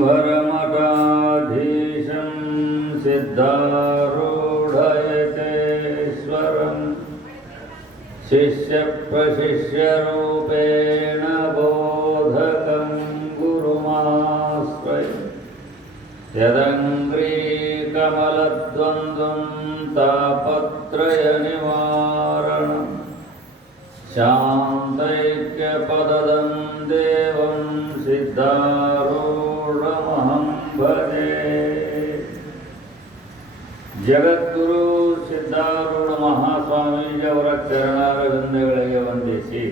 भरमठाधीशं सिद्धारूढयतेश्वरं शिष्यप्रशिष्यरूपेण बोधकं गुरुमाश्रये यदङ्घ्रीकमलद्वन्द्वं तापत्रयनिवारणं शान्तैक्यपददं देवं सिद्धारूढमहं भजे। ಜಗದ್ಗುರು ಸಿದ್ಧಾರೂಢ ಮಹಾಸ್ವಾಮೀಜಿಯವರ ಚರಣಾರವಿಂದಗಳಿಗೆ ವಂದಿಸಿ,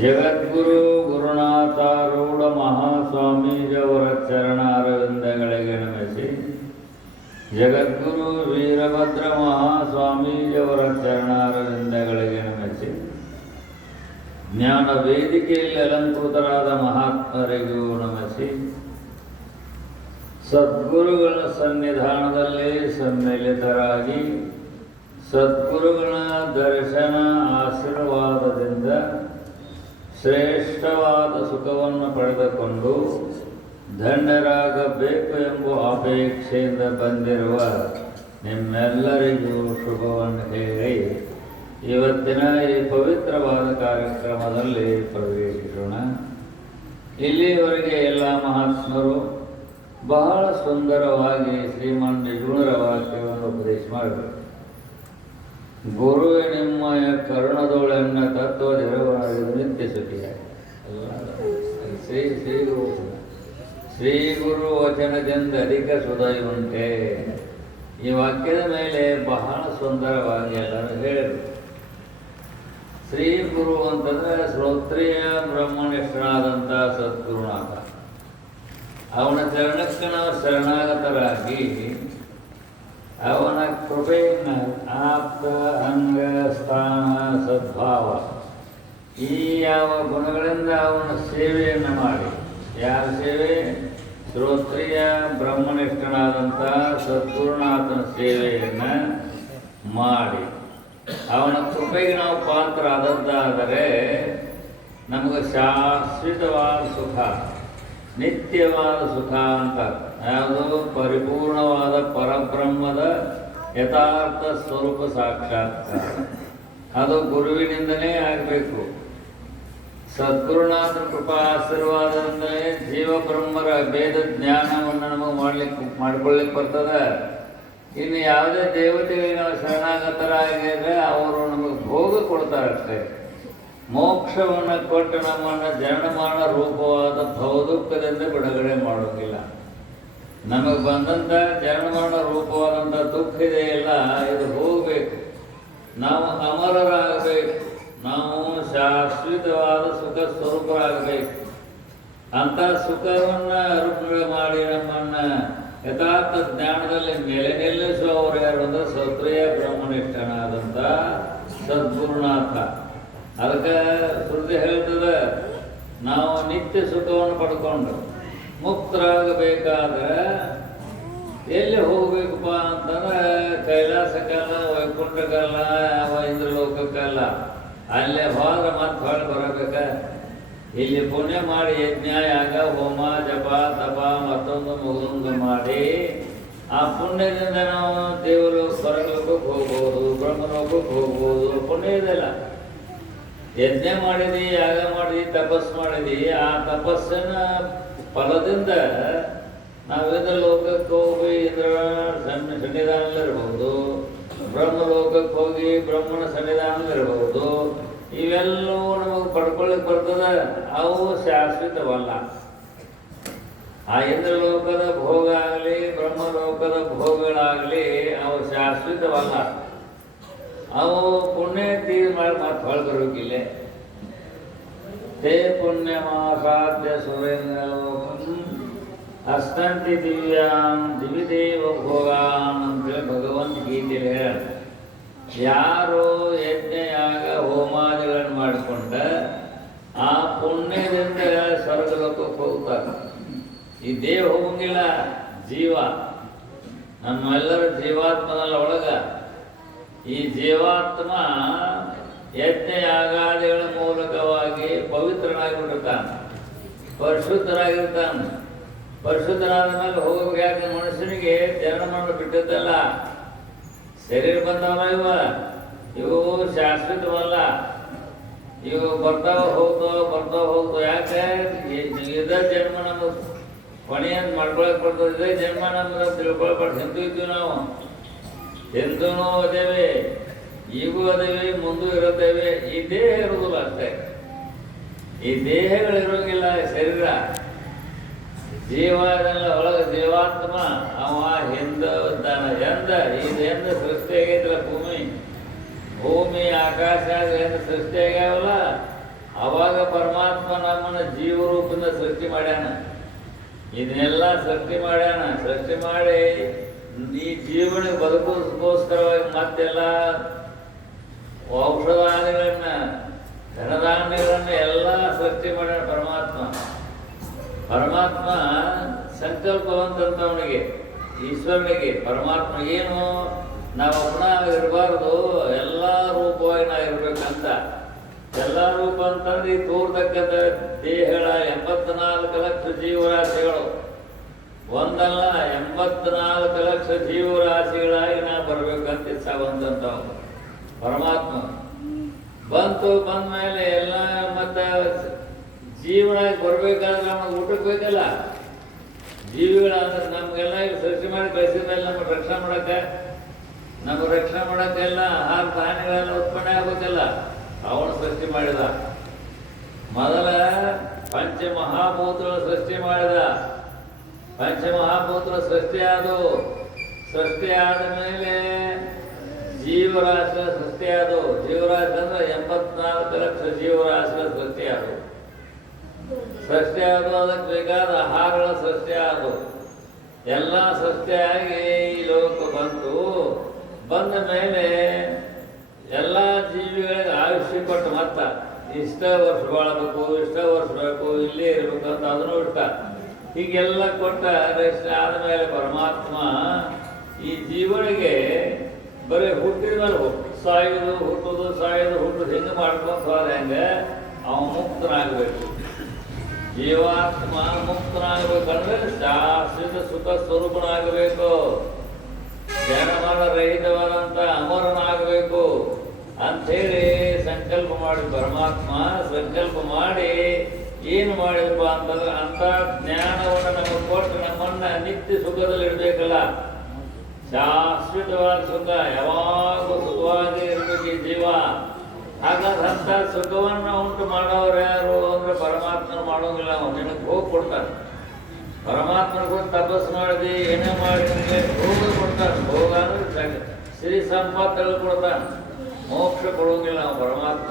ಜಗದ್ಗುರು ಗುರುನಾಥಾರೂಢ ಮಹಾಸ್ವಾಮೀಜಿಯವರ ಚರಣಾರವಿಂದಗಳಿಗೆ ನಮಿಸಿ, ಜಗದ್ಗುರು ವೀರಭದ್ರ ಮಹಾಸ್ವಾಮೀಜಿಯವರ ಚರಣಾರವಿಂದಗಳಿಗೆ ನಮಿಸಿ, ಜ್ಞಾನ ವೇದಿಕೆಯಲ್ಲಿ ಅಲಂಕೃತರಾದ ಮಹಾತ್ಮರಿಗೂ ನಮಿಸಿ, ಸದ್ಗುರುಗಳ ಸನ್ನಿಧಾನದಲ್ಲಿ ಸಮ್ಮಿಲಿತರಾಗಿ ಸದ್ಗುರುಗಳ ದರ್ಶನ ಆಶೀರ್ವಾದದಿಂದ ಶ್ರೇಷ್ಠವಾದ ಸುಖವನ್ನು ಪಡೆದುಕೊಂಡು ಧನ್ಯರಾಗಬೇಕು ಎಂಬ ಅಪೇಕ್ಷೆಯಿಂದ ಬಂದಿರುವ ನಿಮ್ಮೆಲ್ಲರಿಗೂ ಶುಭವನ್ನು ಹೇಳಿ ಇವತ್ತಿನ ಈ ಪವಿತ್ರವಾದ ಕಾರ್ಯಕ್ರಮದಲ್ಲಿ ಪ್ರವೇಶಿಸೋಣ. ಇಲ್ಲಿಯವರೆಗೆ ಎಲ್ಲ ಮಹಾತ್ಮರು ಬಹಳ ಸುಂದರವಾಗಿ ಶ್ರೀಮನ್ ನಿಜಗುಣರ ವಾಕ್ಯವನ್ನು ಉಪದೇಶ ಮಾಡಿದರು. ಗುರುವೆ ನಿಮ್ಮಯ ಕರುಣದೋಳೆನ್ನ ತತ್ವದಿರವಾಡಿದು ನಿತ್ಯ ಸುಖಿಯಾಗಿ ಶ್ರೀ ಗುರು ವಚನದಿಂದ ಅಧಿಕ ಸುದಯುಂಟೆ. ಈ ವಾಕ್ಯದ ಮೇಲೆ ಬಹಳ ಸುಂದರವಾಗಿ ಎಲ್ಲರೂ ಹೇಳಿದರು. ಶ್ರೀ ಗುರು ಅಂತಂದರೆ ಶ್ರೋತ್ರಿಯ ಬ್ರಹ್ಮನಿಷ್ಠನಾದಂಥ ಸದ್ಗುರುನಾಥ. ಅವನ ಚರಣಕ್ಕೆ ನಾವು ಶರಣಾಗತರಾಗಿ ಅವನ ಕೃಪೆಯನ್ನು ಆಪ್ತ ಅಂಗ ಸ್ಥಾನ ಸದ್ಭಾವ ಈ ಯಾವ ಗುಣಗಳಿಂದ ಅವನ ಸೇವೆಯನ್ನು ಮಾಡಿ, ಯಾವ ಸೇವೆ? ಶ್ರೋತ್ರಿಯ ಬ್ರಹ್ಮನಿಷ್ಠನಾದಂಥ ಸದ್ಗುರುನಾಥನ ಸೇವೆಯನ್ನು ಮಾಡಿ ಅವನ ಕೃಪೆಗೆ ನಾವು ಪಾತ್ರ ಆದದ್ದಾದರೆ ನಮಗೆ ಶಾಶ್ವತವಾದ ಸುಖ, ನಿತ್ಯವಾದ ಸುಖ ಅಂತ. ಯಾವುದು? ಪರಿಪೂರ್ಣವಾದ ಪರಬ್ರಹ್ಮದ ಯಥಾರ್ಥ ಸ್ವರೂಪ ಸಾಕ್ಷಾತ್ಕಾರ. ಅದು ಗುರುವಿನಿಂದಲೇ ಆಗಬೇಕು. ಸದ್ಗುರುನಾಥ ಕೃಪಾ ಆಶೀರ್ವಾದದಿಂದಲೇ ಜೀವಬ್ರಹ್ಮರ ಭೇದ ಜ್ಞಾನವನ್ನು ನಮಗೆ ಮಾಡ್ಕೊಳ್ಳಿಕ್ಕೆ ಬರ್ತದೆ. ಇನ್ನು ಯಾವುದೇ ದೇವತೆಗಳಿಗೆ ನಾವು ಶರಣಾಗತರಾಗಿದ್ರೆ ಅವರು ನಮಗೆ ಭೋಗ ಕೊಡ್ತಾರಷ್ಟೇ. ಮೋಕ್ಷವನ್ನು ಕೊಟ್ಟು ನಮ್ಮನ್ನು ಜನಮಾನ ರೂಪವಾದ ಭವದುಃಖದಿಂದ ಬಿಡುಗಡೆ ಮಾಡೋಂಗಿಲ್ಲ. ನಮಗೆ ಬಂದಂಥ ಜನಮಾನ ರೂಪವಾದಂಥ ದುಃಖ ಇದೆಯಲ್ಲ, ಇದು ಹೋಗಬೇಕು. ನಾವು ಅಮರರಾಗಬೇಕು, ನಾವು ಶಾಶ್ವತವಾದ ಸುಖ ಸ್ವರೂಪರಾಗಬೇಕು. ಅಂಥ ಸುಖವನ್ನು ಅರ್ಪಣೆ ಮಾಡಿ ನಮ್ಮನ್ನು ಯಥಾರ್ಥ ಜ್ಞಾನದಲ್ಲಿ ಮೇಲೆ ನಿಲ್ಲಿಸುವವರು ಯಾರು ಅಂದರೆ ಶ್ರೋತ್ರಿಯ ಬ್ರಹ್ಮನಿಷ್ಠನಾದಂಥ ಸದ್ಗುರುನಾಥ. ಅದಕ್ಕೆ ಶ್ರುತಿ ಹೇಳ್ತದೆ, ನಾವು ನಿತ್ಯ ಸುಖವನ್ನು ಪಡ್ಕೊಂಡು ಮುಕ್ತರಾಗಬೇಕಾದ್ರೆ ಎಲ್ಲಿ ಹೋಗ್ಬೇಕಪ್ಪ ಅಂತಂದ್ರೆ ಕೈಲಾಸಕ್ಕಲ್ಲ, ವೈಕುಂಠಕ್ಕಲ್ಲ, ಯಾವ ಇಂದ್ರಲೋಕಕ್ಕಲ್ಲ. ಅಲ್ಲೇ ಹೋದ್ರೆ ಮತ್ತೆ ಹೊಳೆ ಬರಬೇಕ. ಇಲ್ಲಿ ಪುಣ್ಯ ಮಾಡಿ ಯಜ್ಞ ಯಾಗ ಹೋಮ ಜಪ ತಪ ಮತ್ತೊಂದು ಮುಗಿದೊಂದು ಮಾಡಿ ಆ ಪುಣ್ಯದಿಂದ ನಾವು ದೇವರು ಸ್ವರ್ಗಲೋಕಕ್ಕೆ ಹೋಗ್ಬೋದು, ಬ್ರಹ್ಮಲೋಕಕ್ಕೆ ಹೋಗ್ಬೋದು. ಪುಣ್ಯ ಇದೆಲ್ಲ. ಯಜ್ಞ ಮಾಡಿದಿ, ಯಾಗ ಮಾಡಿದಿ, ತಪಸ್ಸು ಮಾಡಿದಿ. ಆ ತಪಸ್ಸಿನ ಫಲದಿಂದ ನಾವಿಂದ್ರ ಲೋಕಕ್ಕೆ ಹೋಗಿ ಇಂದ್ರ ಸನ್ನಿಧಾನದಲ್ಲಿರ್ಬೋದು, ಬ್ರಹ್ಮಲೋಕಕ್ಕೆ ಹೋಗಿ ಬ್ರಹ್ಮನ ಸನ್ನಿಧಾನದಲ್ಲಿರ್ಬೋದು. ಇವೆಲ್ಲವೂ ನಮಗೆ ಪಡ್ಕೊಳ್ಳಿಕ್ಕೆ ಬರ್ತದೆ. ಅವು ಶಾಶ್ವತವಲ್ಲ. ಆ ಇಂದ್ರಲೋಕದ ಭೋಗ ಆಗಲಿ, ಬ್ರಹ್ಮಲೋಕದ ಭೋಗಗಳಾಗಲಿ ಅವು ಶಾಶ್ವತವಲ್ಲ. ಅವು ಪುಣ್ಯ ತೀರ್ ಮಾಡಿ ಮತ್ತೆ ಹೊಳಬರೋಕಿಲ್ಲ. ತೇ ಪುಣ್ಯಮಾಸಾಧ್ಯ ಸುರೇಂದ್ರಲೋಕಂ ಅಷ್ಟಂತಿ ದಿವ್ಯಾನ್ ದಿವಿದೇವ ಭೋಗಾನ್ ಅಂತೇಳಿ ಭಗವದ್ಗೀತೆಯಲ್ಲಿ ಹೇಳ. ಯಾರು ಯಜ್ಞ ಯಾಗ ಹೋಮಾದಿಗಳನ್ನು ಮಾಡಿಕೊಂಡ ಆ ಪುಣ್ಯದಿಂದ ಸ್ವರ್ಗಲೋಕಕ್ಕೆ ಹೋಗ್ತಾರೆ. ಈ ದೇಹ ಹೋಗಂಗಿಲ್ಲ, ಜೀವ ನಮ್ಮೆಲ್ಲರ ಜೀವಾತ್ಮನಲ್ಲ ಒಳಗ. ಈ ಜೀವಾತ್ಮ ಯಜ್ಞ ಯಾಗಾದಿಗಳ ಮೂಲಕವಾಗಿ ಪವಿತ್ರನಾಗಿಬಿಟ್ಟಿರ್ತಾನೆ, ಪರಿಶುದ್ಧರಾಗಿರ್ತಾನೆ. ಪರಿಶುದ್ಧನಾದ ಮೇಲೆ ಹೋಗ್ಬೇಕು. ಯಾಕೆ ಮನುಷ್ಯನಿಗೆ ಜನ್ಮವನ್ನು ಬಿಟ್ಟದ್ದಲ್ಲ, ಶರೀರ ಬಂದವನ ಇವು ಶಾಶ್ವತವಲ್ಲ, ಇವು ಬರ್ತಾವ ಹೋಗ್ತಾವ. ಯಾಕೆ ಇದೇ ಜನ್ಮ ನಮಗೆ ಕೊನೆಯನ್ನು ಮಾಡ್ಕೊಳಕ್ ಬರ್ತದೆ. ಇದೇ ಜನ್ಮ ನಮ್ಮನ್ನ ತಿಳ್ಕೊಳ್ಬಾರ್ದು. ಹಿಂದೂ ಇದ್ದೀವಿ ನಾವು, ಹಿಂದೂನೂ ಅದೇವೆ, ಈಗೂ ಅದೇವೆ, ಮುಂದೂ ಇರುತ್ತೇವೆ. ಈ ದೇಹ ಇರುವುದಿಲ್ಲ ಅಷ್ಟೇ. ಈ ದೇಹಗಳಿರೋಂಗಿಲ್ಲ. ಶರೀರ ಜೀವನೆಲ್ಲ ಒಳಗೆ ಜೀವಾತ್ಮ ಅವ ಹಿಂದ ಎಂದ ಸೃಷ್ಟಿ ಆಗೈತಲ್ಲ, ಭೂಮಿ ಆಕಾಶ ಎಂದ ಸೃಷ್ಟಿ ಆಗ್ಯಾವಲ್ಲ, ಅವಾಗ ಪರಮಾತ್ಮ ನಮ್ಮನ್ನು ಜೀವರೂಪದಿಂದ ಸೃಷ್ಟಿ ಮಾಡ್ಯಾನ. ಇದನ್ನೆಲ್ಲ ಸೃಷ್ಟಿ ಮಾಡಿ ಈ ಜೀವನಿಗೆ ಬದುಕೋಸ್ಕರವಾಗಿ ಮತ್ತೆಲ್ಲ ಔಷಧಾದಿಗಳನ್ನ, ಧನಧಾನ್ಯಗಳನ್ನ ಎಲ್ಲ ಸೃಷ್ಟಿ ಮಾಡ್ಯಾನ ಪರಮಾತ್ಮ ಸಂಕಲ್ಪವಂತವನಿಗೆ, ಈಶ್ವರನಿಗೆ. ಪರಮಾತ್ಮ ಏನು, ನಾವೊಬ್ಬನ ಇರಬಾರ್ದು, ಎಲ್ಲ ರೂಪವಾಗಿ ನಾವು ಇರ್ಬೇಕಂತ. ಎಲ್ಲ ರೂಪ ಅಂತಂದ್ರೆ ಈ ತೋರ್ತಕ್ಕಂಥ ದೇಹಗಳ 84 ಲಕ್ಷ ಜೀವರಾಶಿಗಳು ಒಂದಲ್ಲ, 84 ಲಕ್ಷ ಜೀವರಾಶಿಗಳಾಗಿ ನಾವು ಬರ್ಬೇಕಂತ ಇಚ್ಛಾವಂತ ಪರಮಾತ್ಮ. ಬಂದ ಮೇಲೆ ಎಲ್ಲ ಮತ್ತೆ ಜೀವನ ಬರ್ಬೇಕಾದ್ರೆ ನಮಗೆ ಊಟಕ್ಕೆ ಬೇಕಲ್ಲ. ಜೀವಿಗಳಂದ್ರೆ ನಮಗೆಲ್ಲ ಸೃಷ್ಟಿ ಮಾಡಿ ಕಳಿಸಿದ್ಮೇಲೆ ನಮಗೆ ರಕ್ಷಣೆ ಮಾಡೋಕ್ಕೆಲ್ಲ ಆಹಾರ ಧಾನ್ಯಗಳೆಲ್ಲ ಉತ್ಪನ್ನ ಆಗಬೇಕಲ್ಲ. ಅವನು ಸೃಷ್ಟಿ ಮಾಡಿದ. ಮೊದಲ ಪಂಚಮಹಾಭೂತಗಳು ಸೃಷ್ಟಿ ಮಾಡಿದ. ಪಂಚಮಹಾಭೂತಗಳು ಸೃಷ್ಟಿ ಆದ ಮೇಲೆ ಜೀವರಾಶಿ ಸೃಷ್ಟಿಯಾದವು. ಜೀವರಾಶಿ ಅಂದ್ರೆ 84 ಲಕ್ಷ ಜೀವರಾಶಿಗಳ ಸೃಷ್ಟಿಯಾದವು. ಅದಕ್ಕೆ ಬೇಕಾದ ಆಹಾರಗಳ ಸೃಷ್ಟಿಯಾದವು. ಎಲ್ಲ ಸೃಷ್ಟಿಯಾಗಿ ಈ ಲೋಕ ಬಂದ ಮೇಲೆ ಎಲ್ಲ ಜೀವಿಗಳಿಗೆ ಆಯುಷ್ಯ ಕೊಟ್ಟು ಮತ್ತ ಇಷ್ಟ ವರ್ಷ ಬಾಳಬೇಕು, ಇಲ್ಲೇ ಇರಬೇಕು ಅಂತ ಅದನ್ನು ಇಷ್ಟ. ಹೀಗೆಲ್ಲ ಕೊಟ್ಟ ರೆಸ್ಟ್ ಆದಮೇಲೆ ಪರಮಾತ್ಮ ಈ ಜೀವನಿಗೆ ಬರೀ ಹುಟ್ಟಿದ ಮೇಲೆ ಹುಟ್ಟುದು ಹಿಂಗೆ ಮಾಡ್ಕೊಂಡು ಹೋದ ಹೆಂಗೆ ಅವ ಮುಕ್ತನಾಗಬೇಕು. ಜೀವಾತ್ಮ ಮುಕ್ತನಾಗಬೇಕಂದ್ರೆ ಶಾಶ್ವತ ಸುಖ ಸ್ವರೂಪನಾಗಬೇಕು. ಜನಮನ ರಹಿತವಾದಂಥ ಅಮರನಾಗಬೇಕು ಅಂಥೇಳಿ ಸಂಕಲ್ಪ ಮಾಡಿ ಪರಮಾತ್ಮ ಏನು ಮಾಡಿದಪ್ಪ ಅಂತಂದ್ರೆ ಅಂಥ ಜ್ಞಾನವನ್ನು ನಮಗೆ ಕೊಟ್ಟು ನಮ್ಮನ್ನ ನಿತ್ಯ ಸುಖದಲ್ಲಿ ಇಡಬೇಕಲ್ಲ. ಶಾಶ್ವತವಾದ ಸುಖ, ಯಾವಾಗಲೂ ಸುಖವಾಗಿ ಇರಬೇಕು ಈ ಜೀವ. ಹಾಗಾದ್ರೆ ಅಂಥ ಸುಖವನ್ನು ಉಂಟು ಮಾಡೋರು ಯಾರು ಅಂದ್ರೆ ಪರಮಾತ್ಮನ ಮಾಡೋಂಗಿಲ್ಲ. ಅವನು ನಿನಗೆ ಹೋಗಿ ಕೊಡ್ತಾನೆ. ಪರಮಾತ್ಮನಿಗೂ ತಪಸ್ಸು ಮಾಡಿದೆ, ಏನೇ ಮಾಡಿ ಭೋಗ ಕೊಡ್ತಾನೆ. ಭೋಗ ಅಂದ್ರೆ ಶ್ರೀ ಸಂಪತ್ತಲ್ಲಿ ಕೊಡ್ತಾನೆ, ಮೋಕ್ಷ ಕೊಡೋಂಗಿಲ್ಲ ನಾವು ಪರಮಾತ್ಮ.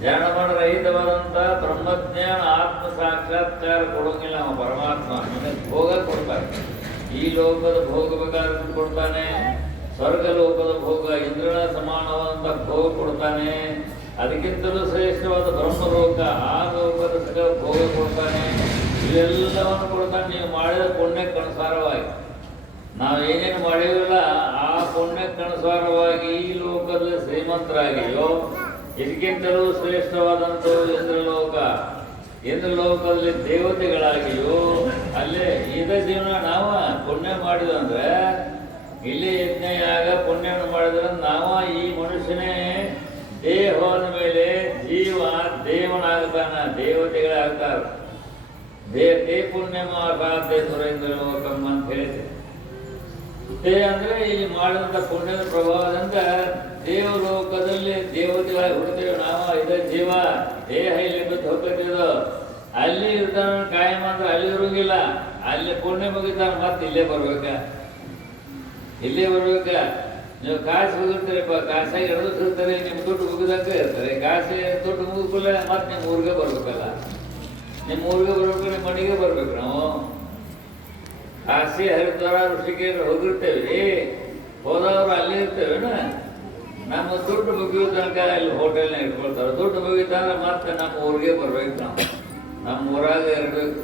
ಜ್ಞಾನಮನ ರಹಿತವಾದಂಥ ಬ್ರಹ್ಮಜ್ಞಾನ ಆತ್ಮ ಸಾಕ್ಷಾತ್ಕಾರ ಕೊಡೋಂಗಿಲ್ಲ ನಾವು ಪರಮಾತ್ಮ. ನಿನಗೆ ಭೋಗ ಕೊಡ್ತಾನೆ. ಈ ಲೋಕದ ಭೋಗ ಬೇಕಾದ್ರೂ ಕೊಡ್ತಾನೆ, ಸ್ವರ್ಗ ಲೋಕದ ಭೋಗ ಇಂದ್ರನ ಸಮಾನವಾದಂಥ ಭೋಗ ಕೊಡ್ತಾನೆ. ಅದಕ್ಕಿಂತಲೂ ಶ್ರೇಷ್ಠವಾದ ಬ್ರಹ್ಮಲೋಕ, ಆ ಲೋಕದ ಭೋಗ ಕೊಡ್ತಾನೆ. ಇವೆಲ್ಲವನ್ನು ಕೊಡ್ತಾನೆ. ನೀವು ಮಾಡಿದ ಪುಣ್ಯಕ್ಕನುಸಾರವಾಗಿ ನಾವು ಏನೇನು ಮಾಡಿರಲ್ಲ ಆ ಪುಣ್ಯಕ್ಕನುಸಾರವಾಗಿ ಈ ಲೋಕದಲ್ಲಿ ಶ್ರೀಮಂತರಾಗಿಯೋ, ಇದಕ್ಕಿಂತಲೂ ಶ್ರೇಷ್ಠವಾದಂಥವು ಇಂದ್ರಲೋಕದಲ್ಲಿ ದೇವತೆಗಳಾಗಿಯೋ, ಅಲ್ಲೇ ಇದೇ ಜೀವನ ನಾವು ಪುಣ್ಯ ಮಾಡಿದಂದ್ರೆ, ಇಲ್ಲಿ ಯಜ್ಞಯಾಗ ಪುಣ್ಯವನ್ನು ಮಾಡಿದ್ರೆ ನಾವು ಈ ಮನುಷ್ಯನೇ ದೇಹದ ಮೇಲೆ ಜೀವ ದೇವನಾಗ್ತಾನ, ದೇವತೆಗಳಾಗ್ತಾರೆ. ತೇ ಪುಣ್ಯ ಮಾತಾತೆ ಸುರೇಂದ್ರ ಲೋಕಮ್ಮ ಅಂತ ಹೇಳಿದೆ. ತೇ ಅಂದ್ರೆ ಇಲ್ಲಿ ಮಾಡಿದಂಥ ಪುಣ್ಯದ ಪ್ರಭಾವದಿಂದ ದೇವಲೋಕದಲ್ಲಿ ದೇವತೆಗಳಾಗಿ ಹುಡ್ತೇವೆ ನಾವು. ಇದೇ ಜೀವ ದೇಹ ಇಲ್ಲಿ ಬಿದ್ದು ಹೋಗ್ತಿದ್ದೋ, ಅಲ್ಲಿ ಇರ್ತಾನ ಕಾಯಂ ಅಂದ್ರೆ ಅಲ್ಲಿ ಇರೋಂಗಿಲ್ಲ. ಅಲ್ಲಿ ಪುಣ್ಯ ಮುಗಿತಾನ ಮತ್ತೆ ಇಲ್ಲೇ ಬರ್ಬೇಕ. ನೀವು ಕಾಸು ಹೋಗಿರ್ತೀರಪ್ಪ, ಕಾಸಾಗಿ ಹಿಡಿದಿರ್ತಾರೆ, ನಿಮ್ಮ ದುಡ್ಡು ಮುಗಿದಂಗೆ ಇರ್ತಾರೆ. ಕಾಸು ದುಡ್ಡು ಮುಗಿದ್ಕೂಲೆ ಮತ್ತೆ ನಿಮ್ಮ ಊರಿಗೆ ಬರ್ಬೇಕಲ್ಲ. ನಿಮ್ಮ ಊರಿಗೆ ಬರ್ಬೇಕು, ನಿಮ್ಮ ಮನೆಗೆ ಬರ್ಬೇಕು. ನಾವು ಕಾಶಿ ಹರಿದ್ವಾರ ಋಷಿಕೇಶ ಹೋಗಿರ್ತೇವೆ, ಹೋದವರು ಅಲ್ಲಿ ಇರ್ತೇವೇನ. ನಮ್ಮ ದುಡ್ಡು ಮುಗಿಯೋ ತನಕ ಅಲ್ಲಿ ಹೋಟೆಲ್ನ ಇಟ್ಕೊಳ್ತಾರೆ. ದುಡ್ಡು ಮುಗಿತಂದ್ರೆ ಮತ್ತೆ ನಮ್ಮ ಊರಿಗೆ ಬರ್ಬೇಕು. ನಾವು ನಮ್ಮ ಊರಾಗ ಇರಬೇಕು.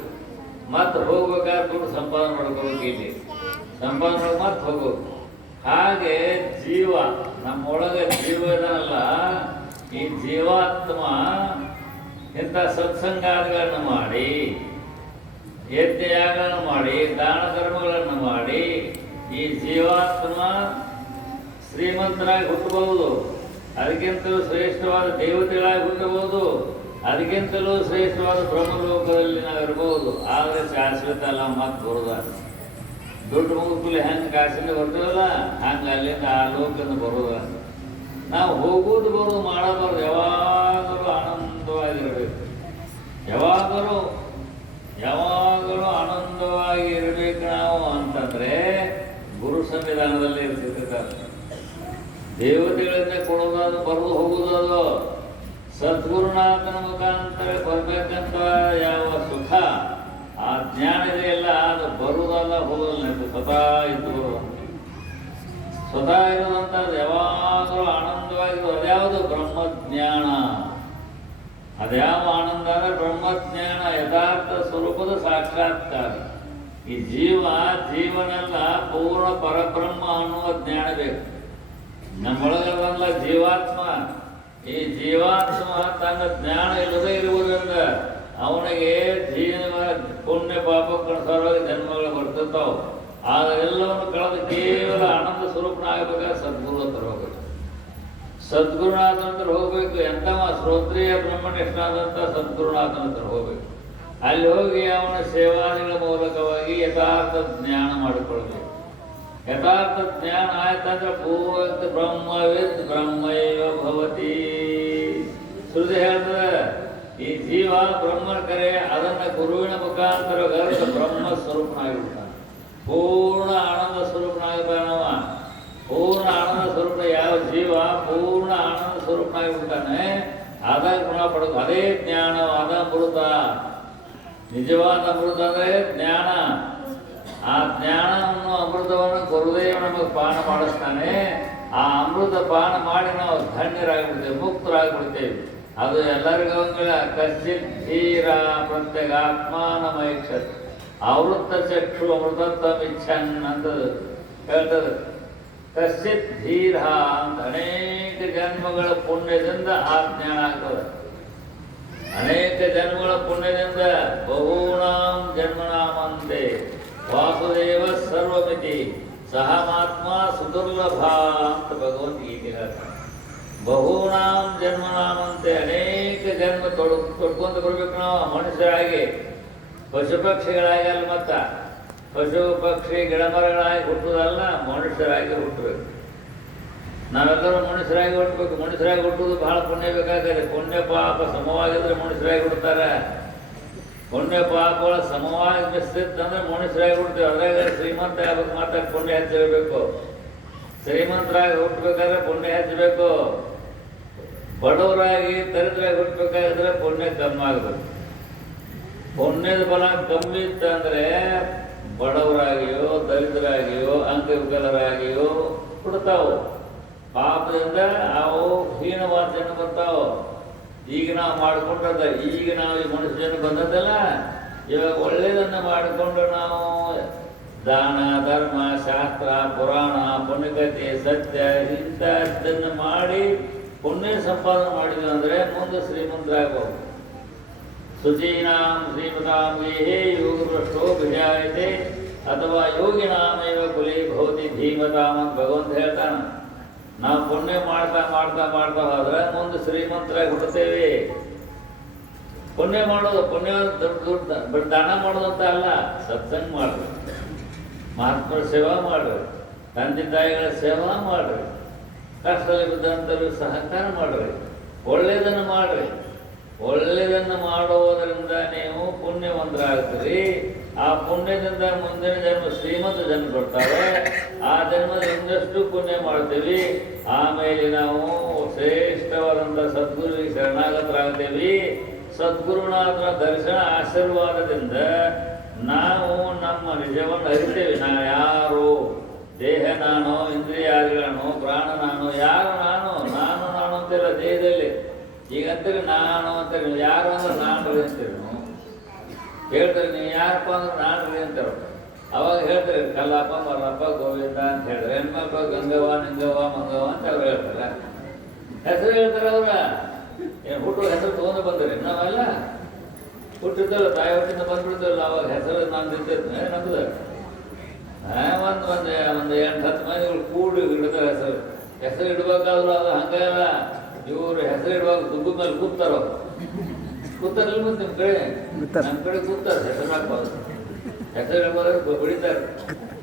ಮತ್ತೆ ಹೋಗ್ಬೇಕಾದ್ರೆ ದುಡ್ಡು ಸಂಪಾದನೆ ಮಾಡ್ಕೋಬೇಕು. ಇಲ್ಲಿ ಸಂಪಾದನೆ ಮಾಡಿ ಮತ್ತೆ ಹೋಗ್ಬೇಕು. ಹಾಗೆ ಜೀವ ನಮ್ಮೊಳಗೆ ಜೀವ ಇದನ್ನಲ್ಲ, ಈ ಜೀವಾತ್ಮ ಇಂಥ ಸತ್ಸಂಗಾದಿಗಳನ್ನ ಮಾಡಿ ಯಜ್ಞಯಾಗಗಳನ್ನು ಮಾಡಿ ದಾನ ಧರ್ಮಗಳನ್ನು ಮಾಡಿ ಈ ಜೀವಾತ್ಮ ಶ್ರೀಮಂತರಾಗಿ ಹುಟ್ಟಬಹುದು, ಅದಕ್ಕಿಂತಲೂ ಶ್ರೇಷ್ಠವಾದ ದೇವತೆಗಳಾಗಿ ಹುಟ್ಟಬಹುದು, ಅದಕ್ಕಿಂತಲೂ ಶ್ರೇಷ್ಠವಾದ ಬ್ರಹ್ಮಲೋಕದಲ್ಲಿ ನಾವು ಇರಬಹುದು. ಆದರೆ ಶಾಶ್ವತ ಅಲ್ಲ, ಮತ್ತೆ ಬರುದ ದುಡ್ಡು ಮುಗುಕುಲಿ ಹೆಂಗೆ ಕಾಸಿಂದ ಬರ್ತೀವಲ್ಲ ಹಂಗೆ ಅಲ್ಲಿಂದ ಆ ಲೋಕದಿಂದ ಬರುದ. ನಾವು ಹೋಗುವುದು ಬರೋದು ಮಾಡಬಾರ್ದು, ಯಾವಾಗಲೂ ಆನಂದವಾಗಿರಬೇಕು. ಯಾವಾಗಲೂ ಆನಂದವಾಗಿ ಇರಬೇಕು ನಾವು ಅಂತಂದ್ರೆ ಗುರು ಸಂವಿಧಾನದಲ್ಲಿ ಇರ್ತಿರ್ತಾರೆ. ದೇವತೆಗಳಿಂದ ಕೊಡೋದಾದ್ರು ಬರೋದು ಹೋಗುವುದದು ಸದ್ಗುರುನಾಥನ ಮುಖಾಂತರ ಬರ್ಬೇಕಂತ ಯಾವ ಸುಖ ಆ ಜ್ಞಾನ ಇದೆಯಲ್ಲ ಅದು ಬರುವುದಲ್ಲ ಹೋಗೋದಲ್ಲ. ಸ್ವತಃ ಇದ್ದು ಸ್ವತಃ ಇರುವಂಥದ್ದು ಯಾವಾಗಲೂ ಆನಂದವಾಗಿರೋದು ಅದ್ಯಾವುದು ಬ್ರಹ್ಮಜ್ಞಾನ. ಅದ್ಯಾವ ಆನಂದ ಅಂದರೆ ಬ್ರಹ್ಮಜ್ಞಾನ, ಯಥಾರ್ಥ ಸ್ವರೂಪದ ಸಾಕ್ಷಾತ್ಕಾರ. ಈ ಜೀವನೆಲ್ಲ ಪೂರ್ಣ ಪರಬ್ರಹ್ಮ ಅನ್ನುವ ಜ್ಞಾನ ಬೇಕು. ನಮ್ಮೊಳಗಲ್ಲ ಜೀವಾತ್ಮ. ಈ ಜೀವಾತ್ಮ ತನ್ನ ಜ್ಞಾನ ಇಲ್ಲದೆ ಇರುವುದರಿಂದ ಅವನಿಗೆ ಪುಣ್ಯ ಪಾಪಕ್ಕನುಸಾರವಾಗಿ ಜನ್ಮಗಳು ಬರ್ತಿರ್ತಾವೆ. ಅದೆಲ್ಲವನ್ನು ಕಳೆದು ಕೇವಲ ಆನಂದ ಸ್ವರೂಪನಾಗಬೇಕಾದ್ರೆ ಸದ್ಗುರು ಹತ್ರ ಹೋಗ್ಬೇಕು. ಸದ್ಗುರುನಾಥನ ಹತ್ರ ಹೋಗ್ಬೇಕು. ಎಂತವ ಶ್ರೋತ್ರಿಯ ಬ್ರಹ್ಮನಿಷ್ಠನಾದಂಥ ಸದ್ಗುರುನಾಥನ ಹತ್ರ ಹೋಗ್ಬೇಕು. ಅಲ್ಲಿ ಹೋಗಿ ಅವನ ಸೇವಾದಿಗಳ ಮೂಲಕವಾಗಿ ಯಥಾರ್ಥ ಜ್ಞಾನ ಮಾಡಿಕೊಳ್ಬೇಕು. ಯಥಾರ್ಥ ಜ್ಞಾನ ಆಯ್ತಂದ್ರೆ ಭೂವತ್ ಬ್ರಹ್ಮವಿದ್ ಬ್ರಹ್ಮೈವ ಭವತಿ. ಶ್ರುತಿ ಹೇಳ್ತದೆ ಈ ಜೀವ ಬ್ರಹ್ಮನ ಕರೆ ಅದನ್ನ ಗುರುವಿನ ಮುಖಾಂತರ ಗರ್ಭ ಬ್ರಹ್ಮ ಸ್ವರೂಪನಾಗಿಬಿಡ್ತಾನೆ. ಪೂರ್ಣ ಆನಂದ ಸ್ವರೂಪನಾಗಿರ್ತಾನವ. ಪೂರ್ಣ ಆನಂದ ಸ್ವರೂಪ ಯಾವ ಜೀವ ಪೂರ್ಣ ಆನಂದ ಸ್ವರೂಪನಾಗಿಬಿಡ್ತಾನೆ ಅದ ಗುಣ ಪಡೆದು ಅದೇ ಜ್ಞಾನ, ಅದ ಅಮೃತ. ನಿಜವಾದ ಅಮೃತ ಅಂದರೆ ಜ್ಞಾನ. ಆ ಜ್ಞಾನವನ್ನು ಅಮೃತವನ್ನು ಗುರುದೇವ ನಮಗೆ ಪಾನ ಮಾಡಿಸ್ತಾನೆ. ಆ ಅಮೃತ ಪಾನ ಮಾಡಿ ನಾವು ಧನ್ಯರಾಗಿಬಿಡ್ತೇವೆ, ಮುಕ್ತರಾಗಿಬಿಡ್ತೇವೆ. ಅದು ಎಲ್ಲರಿಗೂ ಕಶ್ಚಿತ್ ಧೀರ ಪ್ರತ್ಯಗಾತ್ಮಾನಮೈಕ್ಷತ್ ಆವೃತ್ತ ಚಕ್ಷು ಅಮೃತತ್ವಮಿಚ್ಛನ್ ಅಂತ ಹೇಳ್ತದೆ. ಕಶ್ಚಿತ್ ಧೀರ ಅಂತ ಅನೇಕ ಜನ್ಮಗಳ ಪುಣ್ಯದಿಂದ ಆ ಜ್ಞಾನ ಆಗ್ತದೆ. ಅನೇಕ ಜನ್ಮಗಳ ಪುಣ್ಯದಿಂದ ಬಹೂನಾಂ ಜನ್ಮನಾಮಂತೆ ವಾಸುದೇವ ಸರ್ವಮಿತಿ ಸಹಮಾತ್ಮ ಸುದುರ್ಲಭ ಅಂತ ಭಗವದ್ಗೀತೆ ಹೇಳ್ತಾನೆ. ಬಹೂನಾಂ ಜನ್ಮನಾಮಂತೆ ಅನೇಕ ಜನ್ಮ ತೊಡ್ಕೊಂತ ಬರ್ಬೇಕು ನಾವು ಮನುಷ್ಯರಾಗಿ. ಪಶು ಪಕ್ಷಿಗಳಾಗಿ ಅಲ್ಲ, ಮತ್ತ ಪಶು ಪಕ್ಷಿ ಗಿಡ ಮರಗಳಾಗಿ ಹುಟ್ಟುವುದಲ್ಲ, ಮನುಷ್ಯರಾಗಿ ಹುಟ್ಟಬೇಕು. ನಾವೆಲ್ಲರೂ ಮನುಷ್ಯರಾಗಿ ಹುಟ್ಟಬೇಕು. ಮನುಷ್ಯರಾಗಿ ಹುಟ್ಟುವುದು ಬಹಳ ಪುಣ್ಯ ಬೇಕಾಗ್ತದೆ. ಪುಣ್ಯ ಪಾಪ ಸಮವಾಗಿದ್ರೆ ಮನುಷ್ಯರಾಗಿ ಹುಡ್ತಾರೆ. ಪುಣ್ಯ ಪಾಪಗಳ ಸಮವಾಗಿ ಮಿಸ್ತಿತ್ತಂದ್ರೆ ಮನುಷ್ಯರಾಗಿ ಹುಡ್ತೇವೆ. ಅದ್ರಾಗ ಶ್ರೀಮಂತ ಆಗ್ಬೇಕು, ಮಾತ್ರ ಪುಣ್ಯ ಹೆಚ್ಚಿರಬೇಕು. ಶ್ರೀಮಂತರಾಗಿ ಹುಟ್ಟಬೇಕಾದ್ರೆ ಪುಣ್ಯ ಹೆಚ್ಚಬೇಕು. ಬಡವರಾಗಿ ದರಿದ್ರಾಗಿ ಹುಟ್ಟಬೇಕಾದ್ರೆ ಪುಣ್ಯ ಕಮ್ಮಿ ಆಗಬೇಕು. ಪುಣ್ಯದ ಬಲ ಕಮ್ಮಿ ಇತ್ತಂದ್ರೆ ಬಡವರಾಗಿಯೋ ದರಿದ್ರಾಗಿಯೋ ಅಂಗವಿಕಲರಾಗಿಯೋ ಹುಡ್ತಾವು. ಪಾಪದಿಂದ ಅವು ಹೀನವಾದ ಜನ ಬರ್ತಾವೆ. ಈಗ ನಾವು ಮಾಡಿಕೊಂಡ್ರದ ಈಗ ನಾವು ಈ ಮನುಷ್ಯ ಜನ ಬಂದದ್ದಲ್ಲ, ಇವಾಗ ಒಳ್ಳೆಯದನ್ನು ಮಾಡಿಕೊಂಡು ನಾವು ದಾನ ಧರ್ಮ ಶಾಸ್ತ್ರ ಪುರಾಣ ಪುಣ್ಯಕಥೆ ಸತ್ಯ ಇಂಥದ್ದನ್ನು ಮಾಡಿ ಪುಣ್ಯ ಸಂಪಾದನೆ ಮಾಡಿದ್ವಿ ಅಂದರೆ ಮುಂದೆ ಶ್ರೀಮಂತರಾಗಬಹುದು. ಶುಚೀನಾಂ ಶ್ರೀಮತಾಂ ಗೇಹೇ ಯೋಗಭ್ರಷ್ಟೋ ವಿಜಾಯತೆ ಅಥವಾ ಯೋಗಿನಾಮೇವ ಕುಲೇ ಭವತಿ ಧೀಮತಾಂ ಅಂತ ಭಗವಂತ ಹೇಳ್ತಾನೆ. ನಾವು ಪುಣ್ಯ ಮಾಡ್ತಾ ಮಾಡ್ತಾ ಮಾಡ್ತಾ ಹೋದ್ರೆ ಮುಂದೆ ಶ್ರೀಮಂತರಾಗಿ ಹುಟ್ಟುತ್ತೇವೆ. ಪುಣ್ಯ ಮಾಡೋದು ಪುಣ್ಯ ದುಡ್ಡು ಬಟ್ ದಾನ ಮಾಡೋದಂತ ಅಲ್ಲ, ಸತ್ಸಂಗ ಮಾಡ್ರಿ, ಮಹಾತ್ಮರ ಸೇವಾ ಮಾಡ್ರಿ, ತಂದೆ ತಾಯಿಗಳ ಸೇವಾ ಮಾಡ್ರಿ, ಕಷ್ಟದಲ್ಲಿ ಬಿದ್ದಂಥವ್ರು ಸಹಕಾರ ಮಾಡ್ರಿ, ಒಳ್ಳೆಯದನ್ನು ಮಾಡ್ರಿ. ಒಳ್ಳೆಯದನ್ನು ಮಾಡುವುದರಿಂದ ನೀವು ಪುಣ್ಯವಂತರಾಗ್ತೀರಿ. ಆ ಪುಣ್ಯದಿಂದ ಮುಂದಿನ ಜನ್ಮ ಶ್ರೀಮಂತ ಜನ್ಮ ಬರ್ತಾವೆ. ಆ ಜನ್ಮದ ಇನ್ನಷ್ಟು ಪುಣ್ಯ ಮಾಡ್ತೀವಿ. ಆಮೇಲೆ ನಾವು ಶ್ರೇಷ್ಠವಾದಂಥ ಸದ್ಗುರುವಿಗೆ ಶರಣಾಗತರಾಗ್ತೇವೆ. ಸದ್ಗುರುನಾಥನ ದರ್ಶನ ಆಶೀರ್ವಾದದಿಂದ ನಾವು ನಮ್ಮ ನಿಜವನ್ನು ಅರಿತೇವೆ. ನಾ ಯಾರು, ದೇಹ ನಾನು, ಇಂದ್ರಿಯಾದಿಗಳನ್ನು, ಪ್ರಾಣ ನಾನು, ಯಾರು ನಾನು ಅಂತಿಲ್ಲ ದೇಹದಲ್ಲಿ. ಈಗ ಅಂತೀರಿ ನಾನು ಅಂತೀರಿ, ಯಾರು ಅಂದ್ರೆ ನಾನು ರೀ ಅಂತೀರಿ. ನೀವು ಹೇಳ್ತಾರೆ ನೀವು ಯಾರಪ್ಪ ಅಂದ್ರೆ ನಾನು ರೀ ಅಂತಾರೆ. ಅವಾಗ ಹೇಳ್ತಾರೆ ಕಲ್ಲಪ್ಪ ಮಲ್ಲಪ್ಪ ಗೋವಿಂದ ಅಂತ ಹೇಳಿದ್ರೆ, ಹೆಣ್ಮಕ್ಳು ಗಂಗವ್ವ ನಿಂಗವ್ವ ಮಂಗವ್ವ ಅಂತ ಅವ್ರು ಹೇಳ್ತಾರೆ. ಹೆಸರು ಹೇಳ್ತಾರೆ. ಅವ್ರ ಹುಟ್ಟು ಹೆಸರು ತೊಗೊಂಡು ಬಂದಿರಿ. ನಾವೆಲ್ಲ ಹುಟ್ಟಿದ್ದಲ್ಲ ತಾಯಿ ಹೊಟ್ಟಿಂದ ಬಂದ್ಬಿಡ್ತಲ್ಲ ಅವಾಗ ಹೆಸರು ನಂದು ಇರ್ತೈತೆ ನಮ್ದು. ಒಂದು 8-10 ಮಂದಿಗಳು ಕೂಡಿ ಇಡ್ತಾರೆ ಹೆಸರು ಇಡ್ಬೇಕಾದ್ರು ಅದು ಹಂಗಲ್ಲ. ಇವರು ಹೆಸರು ಇಡುವಾಗ ದುಡ್ಡು ಮೇಲೆ ಕೂತಾರ ಕೂತಾರಲ್ಲ. ಮತ್ತೆ ನಮ್ಮ ಕಡೆ ಕೂತಾರೆ ಹೆಸರು ಹಾಕ್ಬಾರ್ದು. ಹೆಸರು ಇಡಬಾರ್ದು ಹೊಡಿತಾರೆ.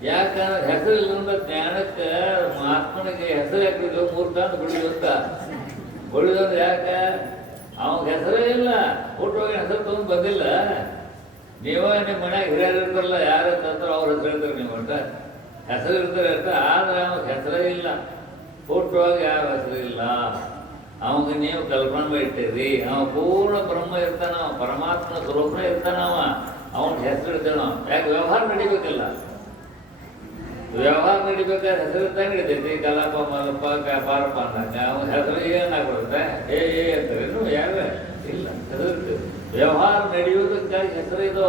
ಯಾಕಂದ್ರೆ ಹೆಸರು ಇಲ್ಲಂದ ಜ್ಞಾನಕ್ಕೆ ಮಹಾತ್ಮನಿಗೆ ಹೆಸರು ಹಾಕಿದ್ರು 3 ತಾನು ಹೊಡಿದಂತ ಹೊಡಿದಂದ್ರೆ ಯಾಕೆ ಅವಾಗ ಹೆಸರೇ ಇಲ್ಲ. ಹುಟ್ಟುವಾಗ ಹೆಸರು ತೊಗೊಂಡು ಬಂದಿಲ್ಲ. ನೀವೇ ನಿಮ್ಮ ಮನ್ಯಾಗ ಹಿರಿಯರು ಇರ್ತಾರಲ್ಲ, ಯಾರು ತಂದ್ರೆ ಅವ್ರ ಹೆಸರು ಇರ್ತಾರೆ. ನೀವು ಅಂತ ಹೆಸರು ಇರ್ತಾರೆ ಅಂತ. ಆದ್ರೆ ಅವಾಗ ಹೆಸರೇ ಇಲ್ಲ. ಹುಟ್ಟುವಾಗ ಯಾವ ಹೆಸರು ಇಲ್ಲ. ಅವಾಗ ನೀವು ಕಲ್ಪನೆ ಇಟ್ಟಿರಿ. ಅವ ಪೂರ್ಣ ಬ್ರಹ್ಮ ಇರ್ತಾನ, ಪರಮಾತ್ಮ ಸ್ವರೂಪನೇ ಇರ್ತಾನವ. ಅವನ ಹೆಸರು ಇರ್ತೇವೆ ನಾವು. ಯಾಕೆ ವ್ಯವಹಾರ ನಡಿಬೇಕಲ್ಲ. ವ್ಯವಹಾರ ನಡಿಬೇಕಾದ್ರೆ ಹೆಸರು ಇದ್ದಂಗೆ ನಡಿತೈತಿ. ಕಲಾಪ ಮಲಪ ಪಾರಪ್ಪ ಅಂದಾಗ ಅವನ ಹೆಸರು ಏನಾಗ್ಬಿಡುತ್ತೆ? ಅಂತಾರೇನು? ಯಾವೇ ಇಲ್ಲ, ಹೆಸರು ಇರ್ತೇವೆ. ವ್ಯವಹಾರ ನಡೆಯುವುದಕ್ಕಾಗಿ ಹೆಸರು ಇದು.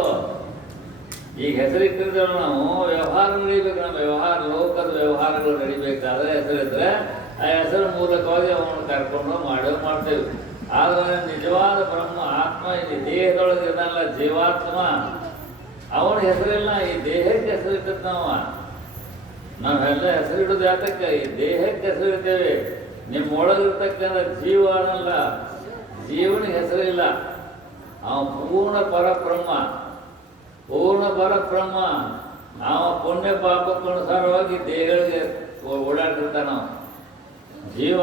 ಈಗ ಹೆಸರು ಇಟ್ಟಿರ್ತೇವೆ ನಾವು. ವ್ಯವಹಾರ ನಡಿಬೇಕು. ನಮ್ಮ ವ್ಯವಹಾರ ಲೋಕದ ವ್ಯವಹಾರಗಳು ನಡಿಬೇಕಾದ್ರೆ ಹೆಸರಿದ್ರೆ ಆ ಹೆಸರು ಮೂಲಕವಾಗಿ ಅವನು ಕರ್ಕೊಂಡು ಮಾಡ್ತೇವೆ. ಆದರೆ ನಿಜವಾದ ಬ್ರಹ್ಮ ಆತ್ಮ ಈ ದೇಹದೊಳಗೆ ಇರಲ್ಲ, ಜೀವಾತ್ಮ. ಅವನ ಹೆಸರಿಲ್ಲ. ಈ ದೇಹಕ್ಕೆ ಹೆಸರು ಇರ್ತದೆ. ನಾವೆಲ್ಲ ಹೆಸರು ಇಡೋದು ಯಾತಕ್ಕೆ? ಈ ದೇಹಕ್ಕೆ ಹೆಸರು ಇರ್ತೇವೆ. ನಿಮ್ಮ ಒಳಗಿರ್ತಕ್ಕಂಥ ಜೀವ ಅನ್ನಲ್ಲ, ಜೀವನಿಗೆ ಹೆಸರಿಲ್ಲ. ಅವ ಪೂರ್ಣ ಪರಬ್ರಹ್ಮ, ಪೂರ್ಣ ಪರಬ್ರಹ್ಮ. ನಾವು ಪುಣ್ಯ ಪಾಪಕ್ಕನುಸಾರವಾಗಿ ದೇಹಗಳಿಗೆ ಓಡಾಡ್ತಿರ್ತಾನ ನಾವು. ಜೀವ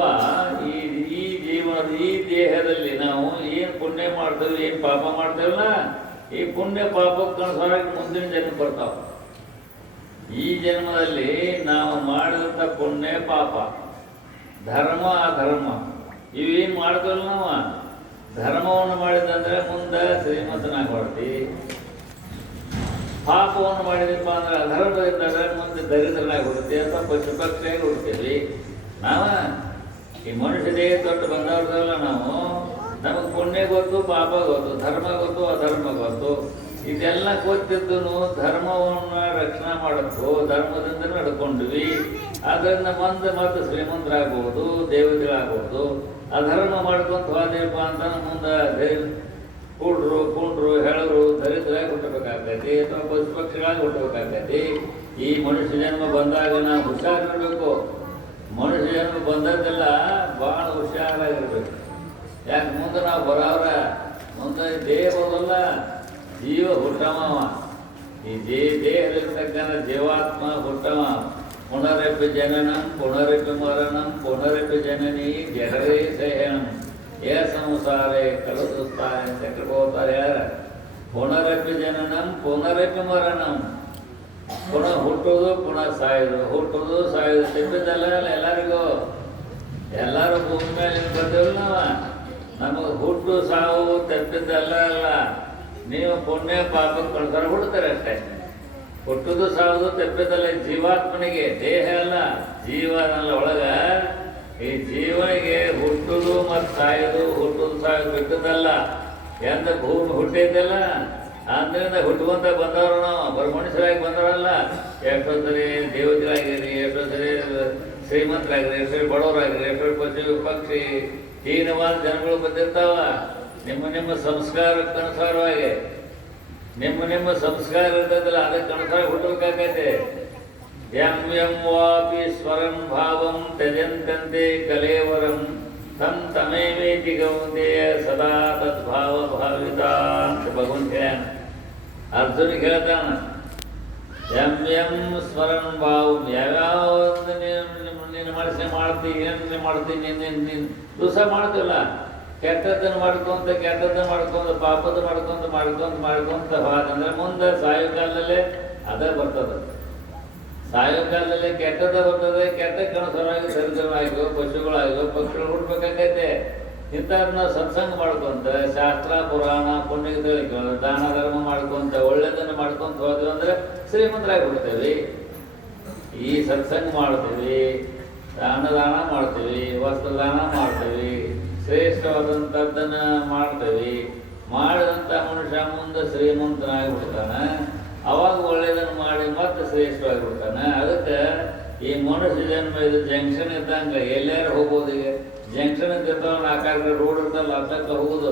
ಈ ಜೀವನದ ಈ ದೇಹದಲ್ಲಿ ನಾವು ಏನು ಪುಣ್ಯ ಮಾಡ್ತೇವೆ, ಏನು ಪಾಪ ಮಾಡ್ತೇವಲ್ಲ, ಈ ಪುಣ್ಯ ಪಾಪಕ್ಕನುಸಾರವಾಗಿ ಮುಂದಿನ ಜನ್ಮ ಬರ್ತಾವ. ಈ ಜನ್ಮದಲ್ಲಿ ನಾವು ಮಾಡಿದಂಥ ಪುಣ್ಯ ಪಾಪ, ಧರ್ಮ ಅಧರ್ಮ ಇವೇನು ಮಾಡ್ತೇವಲ್ಲ ನಾವು. ಧರ್ಮವನ್ನು ಮಾಡಿದಂದ್ರೆ ಮುಂದೆ ಶ್ರೀಮಂತನಾಗಿ ಹೊಡ್ತೀವಿ. ಪಾಪವನ್ನು ಮಾಡಿದಪ್ಪ ಅಂದ್ರೆ ಅಧರ್ಮದಿಂದಾದ್ರೆ ಮುಂದೆ ದರಿದ್ರನಾಗಿ ಹೊಡ್ತೀವಿ ಅಥವಾ ಪಶು ಪಕ್ಷಿಯಾಗಿ ಹುಡ್ತೀವಿ. ನಾವ ಈ ಮನುಷ್ಯ ದೇಹ ತೊಟ್ಟು ಬಂದವ್ರದಲ್ಲ ನಾವು. ನಮಗೆ ಪುಣ್ಯ ಗೊತ್ತು, ಪಾಪ ಗೊತ್ತು, ಧರ್ಮ ಗೊತ್ತು, ಅಧರ್ಮ ಗೊತ್ತು. ಇದೆಲ್ಲ ಗೊತ್ತಿದ್ದು ಧರ್ಮವನ್ನು ರಕ್ಷಣೆ ಮಾಡಬೇಕು, ಧರ್ಮದಿಂದ ನಡ್ಕೊಂಡ್ವಿ. ಅದರಿಂದ ಮತ್ತೆ ಶ್ರೀಮಂತರಾಗ್ಬೋದು, ದೇವತೆಗಳಾಗ್ಬೋದು. ಅಧರ್ಮ ಮಾಡ್ಕೊಂತ ಹೋದೇಪ್ಪ ಅಂತ ಮುಂದೆ ಕುಂಡ್ರು ಹೇಳರು ದರಿದ್ರಾಗಿ ಹುಟ್ಟಬೇಕಾಗ್ತೈತಿ ಅಥವಾ ಪಶು ಪಕ್ಷಿಗಳಾಗಿ ಹುಟ್ಟಬೇಕಾಗ್ತೈತಿ. ಈ ಮನುಷ್ಯ ಜನ್ಮ ಬಂದಾಗ ನಾವು ಹುಷಾರಿರ್ಬೇಕು. ಮನುಷ್ಯ ಜನ್ಮ ಬಂದದ್ದೆಲ್ಲ ಭಾಳ ಹುಷಾರಾಗಿರ್ಬೇಕು. ಯಾಕೆ ಮುಂದೆ ನಾವು ಬರೋರ ಮುಂದೆ ದೇಹ ಬರೋಲ್ಲ, ಜೀವ ಹುಟ್ಟವ. ಈ ದೇಹದಲ್ಲಿರ್ತಕ್ಕಂಥ ಜೀವಾತ್ಮ ಹುಟ್ಟವ. ಪುನರಪಿ ಜನನಂ ಪುನರಪಿ ಮರಣಂ ಪುನರಪಿ ಜನನಿ ಜಠರೇ ಸಹನಂ ಏ ಸಂಸಾರೇ ಕಲಸುತ್ತಾರೆ ಅಂತ ಹೋಗ್ತಾರೆ. ಯಾರ ಪುನರಪಿ ಜನನಂ ಪುನರಪಿ ಮರಣಂ. ಪುನಃ ಹುಟ್ಟೋದು ಪುನಃ ಸಾಯೋದು, ಹುಟ್ಟೋದು ಸಾಯೋದು. ತಿಪ್ಪಿದ್ದಲ್ಲ ಎಲ್ಲರಿಗೂ. ಎಲ್ಲರೂ ಭೂಮಿ ಮೇಲೆ ಬಂದೇವಲ್ಲ ನಾವು. ನಮಗೆ ಹುಟ್ಟು ಸಾವು ತಪ್ಪಿದ್ದಲ್ಲ ಅಲ್ಲ. ನೀವು ಪುಣ್ಯ ಪಾಪಕ್ಕೆ ಕಳ್ತಾರೆ ಹುಡ್ತಾರೆ ಅಷ್ಟೇ. ಹುಟ್ಟುದು ಸಾವುದು ತಪ್ಪಿದ್ದಲ್ಲ ಜೀವಾತ್ಮನಿಗೆ. ದೇಹ ಅಲ್ಲ, ಜೀವನಲ್ಲ ಒಳಗ. ಈ ಜೀವನಿಗೆ ಹುಟ್ಟುದು ಮತ್ತು ಸಾಯೋದು, ಹುಟ್ಟುದು ಸಾಯೋದು ಬಿಟ್ಟದಲ್ಲ. ಎಂದ ಭೂಮಿ ಹುಟ್ಟಿದ್ದಲ್ಲ, ಅಂದ್ರಿಂದ ಹುಟ್ಟುವಂತ ಬಂದವರು ನಾವು. ಬರೀ ಮನುಷ್ಯರಾಗಿ ಬಂದವರಲ್ಲ. ಎಷ್ಟೋ ಸರಿ ದೇವತೆಗಳಾಗಿರಿ, ಎಷ್ಟೋ ಸರಿ ಶ್ರೀಮಂತರಾಗಿರಿ, ಎಷ್ಟೋ ಬಡವರಾಗಿರಿ, ಎಷ್ಟೋ ಪಶು ಪಕ್ಷಿ ಹೀನವಾದ ಜನಗಳು ಬಂದಿರ್ತಾವ. ನಿಮ್ಮ ಸಂಸ್ಕಾರಕ್ಕನುಸಾರವಾಗಿ ನಿಮ್ಮ ಸಂಸ್ಕಾರ ಇರ್ತದಲ್ಲ, ಅದಕ್ಕನುಸಾರ ಹುಟ್ಟಬೇಕಾಗೈತೆ. ಯಂ ವಾಪಿ ಸ್ವರಂ ಭಾವಂ ತ್ಯಜಂತಂತೆ ಕಲೇವರಂ ತಂ ತಮೇವೇತಿ ಗೌಂತೆಯ ಸದಾ ತದ್ಭಾವ ಭಾವಿತ ಅಂತ ಭಗವಂತ ಹೇಳ್ಯಾನ. ಅರ್ಜುನಿಗೆ ಹೇಳ್ತಾನ, ಯಂ ಸ್ವರಂ ಭಾವಂ. ಯಾವ್ಯಾವ ನೀನು ಮನಸ್ಸೆ ಮಾಡ್ತೀನಿ, ಏನು ಮಾಡ್ತೀನಿ, ನೀನು ದಿವಸ ಮಾಡ್ತೀವಲ್ಲ, ಕೆಟ್ಟದ್ದನ್ನು ಮಾಡ್ಕೊಂತ ಪಾಪದ ಮಾಡ್ಕೊಂತ ಹೋದಂದ್ರೆ ಮುಂದೆ ಸಾಯೋ ಕಾಲದಲ್ಲೇ ಅದೇ ಬರ್ತದೆ. ಸಾಯೋ ಕಾಲದಲ್ಲಿ ಕೆಟ್ಟದ ಬರ್ತದೆ. ಕೆಟ್ಟ ಕನಸರಾಗಿ ದರಿದ್ರನಾಗೋ, ಪಶುಗಳಾಗೋ, ಪಕ್ಷಿಗಳು ಹುಡ್ಬೇಕಾಗೈತೆ. ಇಂಥದನ್ನ ಸತ್ಸಂಗ ಮಾಡ್ಕೊಂತ, ಶಾಸ್ತ್ರ ಪುರಾಣ ಪುಣ್ಯ ತಿಳ್ಕೊಂಡು, ದಾನ ಧರ್ಮ ಮಾಡ್ಕೊಂತ, ಒಳ್ಳೆದನ್ನು ಮಾಡ್ಕೊಂತ ಹೋದ್ವಿ ಅಂದ್ರೆ ಶ್ರೀಮಂತರಾಗಿ ಬಿಡ್ತೇವೆ. ಈ ಸತ್ಸಂಗ ಮಾಡ್ತೀವಿ, ಅನ್ನದಾನ ಮಾಡ್ತೀವಿ, ವಸ್ತ್ರದಾನ ಮಾಡ್ತೀವಿ, ಶ್ರೇಷ್ಠವಾದಂಥದ್ದನ್ನು ಮಾಡ್ತೀವಿ. ಮಾಡಿದಂಥ ಮನುಷ್ಯ ಮುಂದೆ ಶ್ರೀಮಂತನಾಗಿ ಬಿಡ್ತಾನೆ. ಅವಾಗ ಒಳ್ಳೆಯದನ್ನು ಮಾಡಿ ಮತ್ತೆ ಶ್ರೇಷ್ಠವಾಗಿ ಬಿಡ್ತಾನೆ. ಅದಕ್ಕೆ ಈ ಮನುಷ್ಯ ಜನ್ಮ ಇದು ಜಂಕ್ಷನ್ ಇದ್ದಂಗೆ. ಎಲ್ಲಾರು ಹೋಗ್ಬೋದು. ಈಗ ಜಂಕ್ಷನ್ ಇರ್ತಾವ, 4 ರೋಡ್ ಇರ್ತಾವಲ್ಲ, ಅದಕ್ಕೆ ಹೋಗೋದು.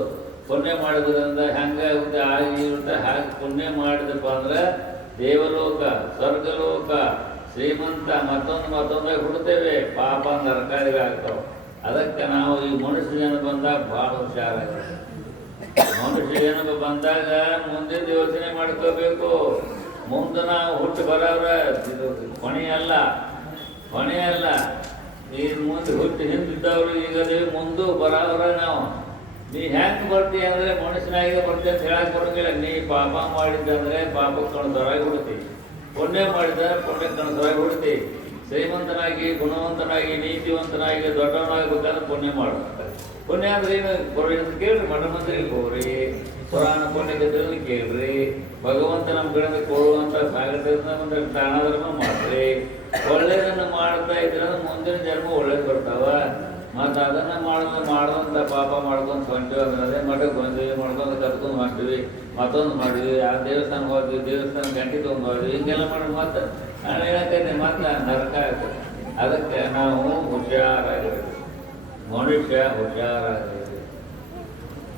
ಪುಣ್ಯ ಮಾಡೋದ್ರಿಂದ ಹೆಂಗಾಗುತ್ತೆ ಆಗಿರುತ್ತೆ. ಹಾಗೆ ಪುಣ್ಯ ಮಾಡಿದಪ್ಪ ಅಂದ್ರೆ ದೇವಲೋಕ, ಸ್ವರ್ಗಲೋಕ, ಶ್ರೀಮಂತ ಮತ್ತೊಂದೇ ಹುಡ್ತೇವೆ. ಪಾಪ ನರಕಾರಿಗೆ ಆಗ್ತಾವೆ. ಅದಕ್ಕೆ ನಾವು ಈ ಮನುಷ್ಯ ಜನ ಬಂದಾಗ ಭಾಳ ಹುಷಾರಾಗುತ್ತೆ. ಮನುಷ್ಯ ಜನ ಬಂದಾಗ ಮುಂದಿನ ಯೋಚನೆ ಮಾಡ್ಕೋಬೇಕು. ಮುಂದೆ ನಾವು ಹುಟ್ಟು ಬರೋರ ಕೊನೆಯಲ್ಲ. ಈ ಮುಂದೆ ಹುಟ್ಟು ಹಿಂದಿದ್ದವ್ರು ಈಗ ಮುಂದೆ ಬರೋರ ನಾವು. ನೀ ಹೆಂಗೆ ಬರ್ತೀವಿ ಅಂದರೆ ಮನುಷ್ಯನಾಗೆ ಬರ್ತೀವಿ ಅಂತ ಹೇಳಕ್ಕೆ ಬರೋಂಗಿಲ್ಲ. ನೀ ಪಾಪ ಮಾಡಿದ್ದಂದರೆ ಪಾಪಕ್ಕೆ ಕಣದೊರಗೆ ಬಿಡ್ತೀವಿ, ಪುಣ್ಯ ಮಾಡಿದ್ರೆ ಪುಣ್ಯಕ್ಕೆ ಕಣದೊರಗೆ ಬಿಡ್ತೀವಿ. ಶ್ರೀಮಂತನಾಗಿ, ಗುಣವಂತನಾಗಿ, ನೀತಿವಂತನಾಗಿ, ದೊಡ್ಡವನಾಗಬೇಕಾದ್ರೆ ಪುಣ್ಯ ಮಾಡ್ತಾರೆ. ಪುಣ್ಯ ಅಂದ್ರೆ ಏನು ಕೇಳ್ರಿ, ಮಠ ಮಂದಿರಿಗೆ ಹೋಗ್ರಿ, ಪುರಾಣ ಪುಣ್ಯಕಥೆಗಳನ್ನ ಕೇಳ್ರಿ, ಭಗವಂತ ನಮ್ಮ ಕಡೆ ಕೊಡುವಂಥ ಸಾಗರದಿಂದ ಒಂದು ದಾನ ಧರ್ಮ ಮಾಡ್ರಿ. ಒಳ್ಳೇದನ್ನು ಮಾಡ್ತಾ ಇದ್ರೆ ಮುಂದಿನ ಜನ್ಮ ಒಳ್ಳೇದು ಬರ್ತಾವ. ಮತ್ತು ಅದನ್ನು ಮಾಡುವಂಥ ಪಾಪ ಮಾಡ್ಕೊಂಡು ಹೊಂಟಿವಿ ಅಂದ್ರೆ ಅದೇ ಮಠಕ್ಕೆ ಬಂದ್ವಿ, ಮಾಡ್ಕೊಂಡು ಕರ್ಕೊಂಡು ಹೊಂಟಿವಿ, ಮತ್ತೊಂದು ಮಾಡಿದ್ವಿ, ಆ ದೇವಸ್ಥಾನಕ್ಕೆ ಹೋದ್ವಿ, ದೇವಸ್ಥಾನ ಗಂಟೆ ತೊಗೊಂಡು ಹೋದ್ವಿ, ಹಿಂಗೆಲ್ಲ ಮಾಡಿ ಮತ್ತೆ ಏನಾಗ್ತೈತೆ, ಮತ್ತೆ ನರಕ ಆಗ್ತದೆ. ಅದಕ್ಕೆ ನಾವು ಹುಷಾರಾಗಿರ್ಬೇಕು. ಮನುಷ್ಯ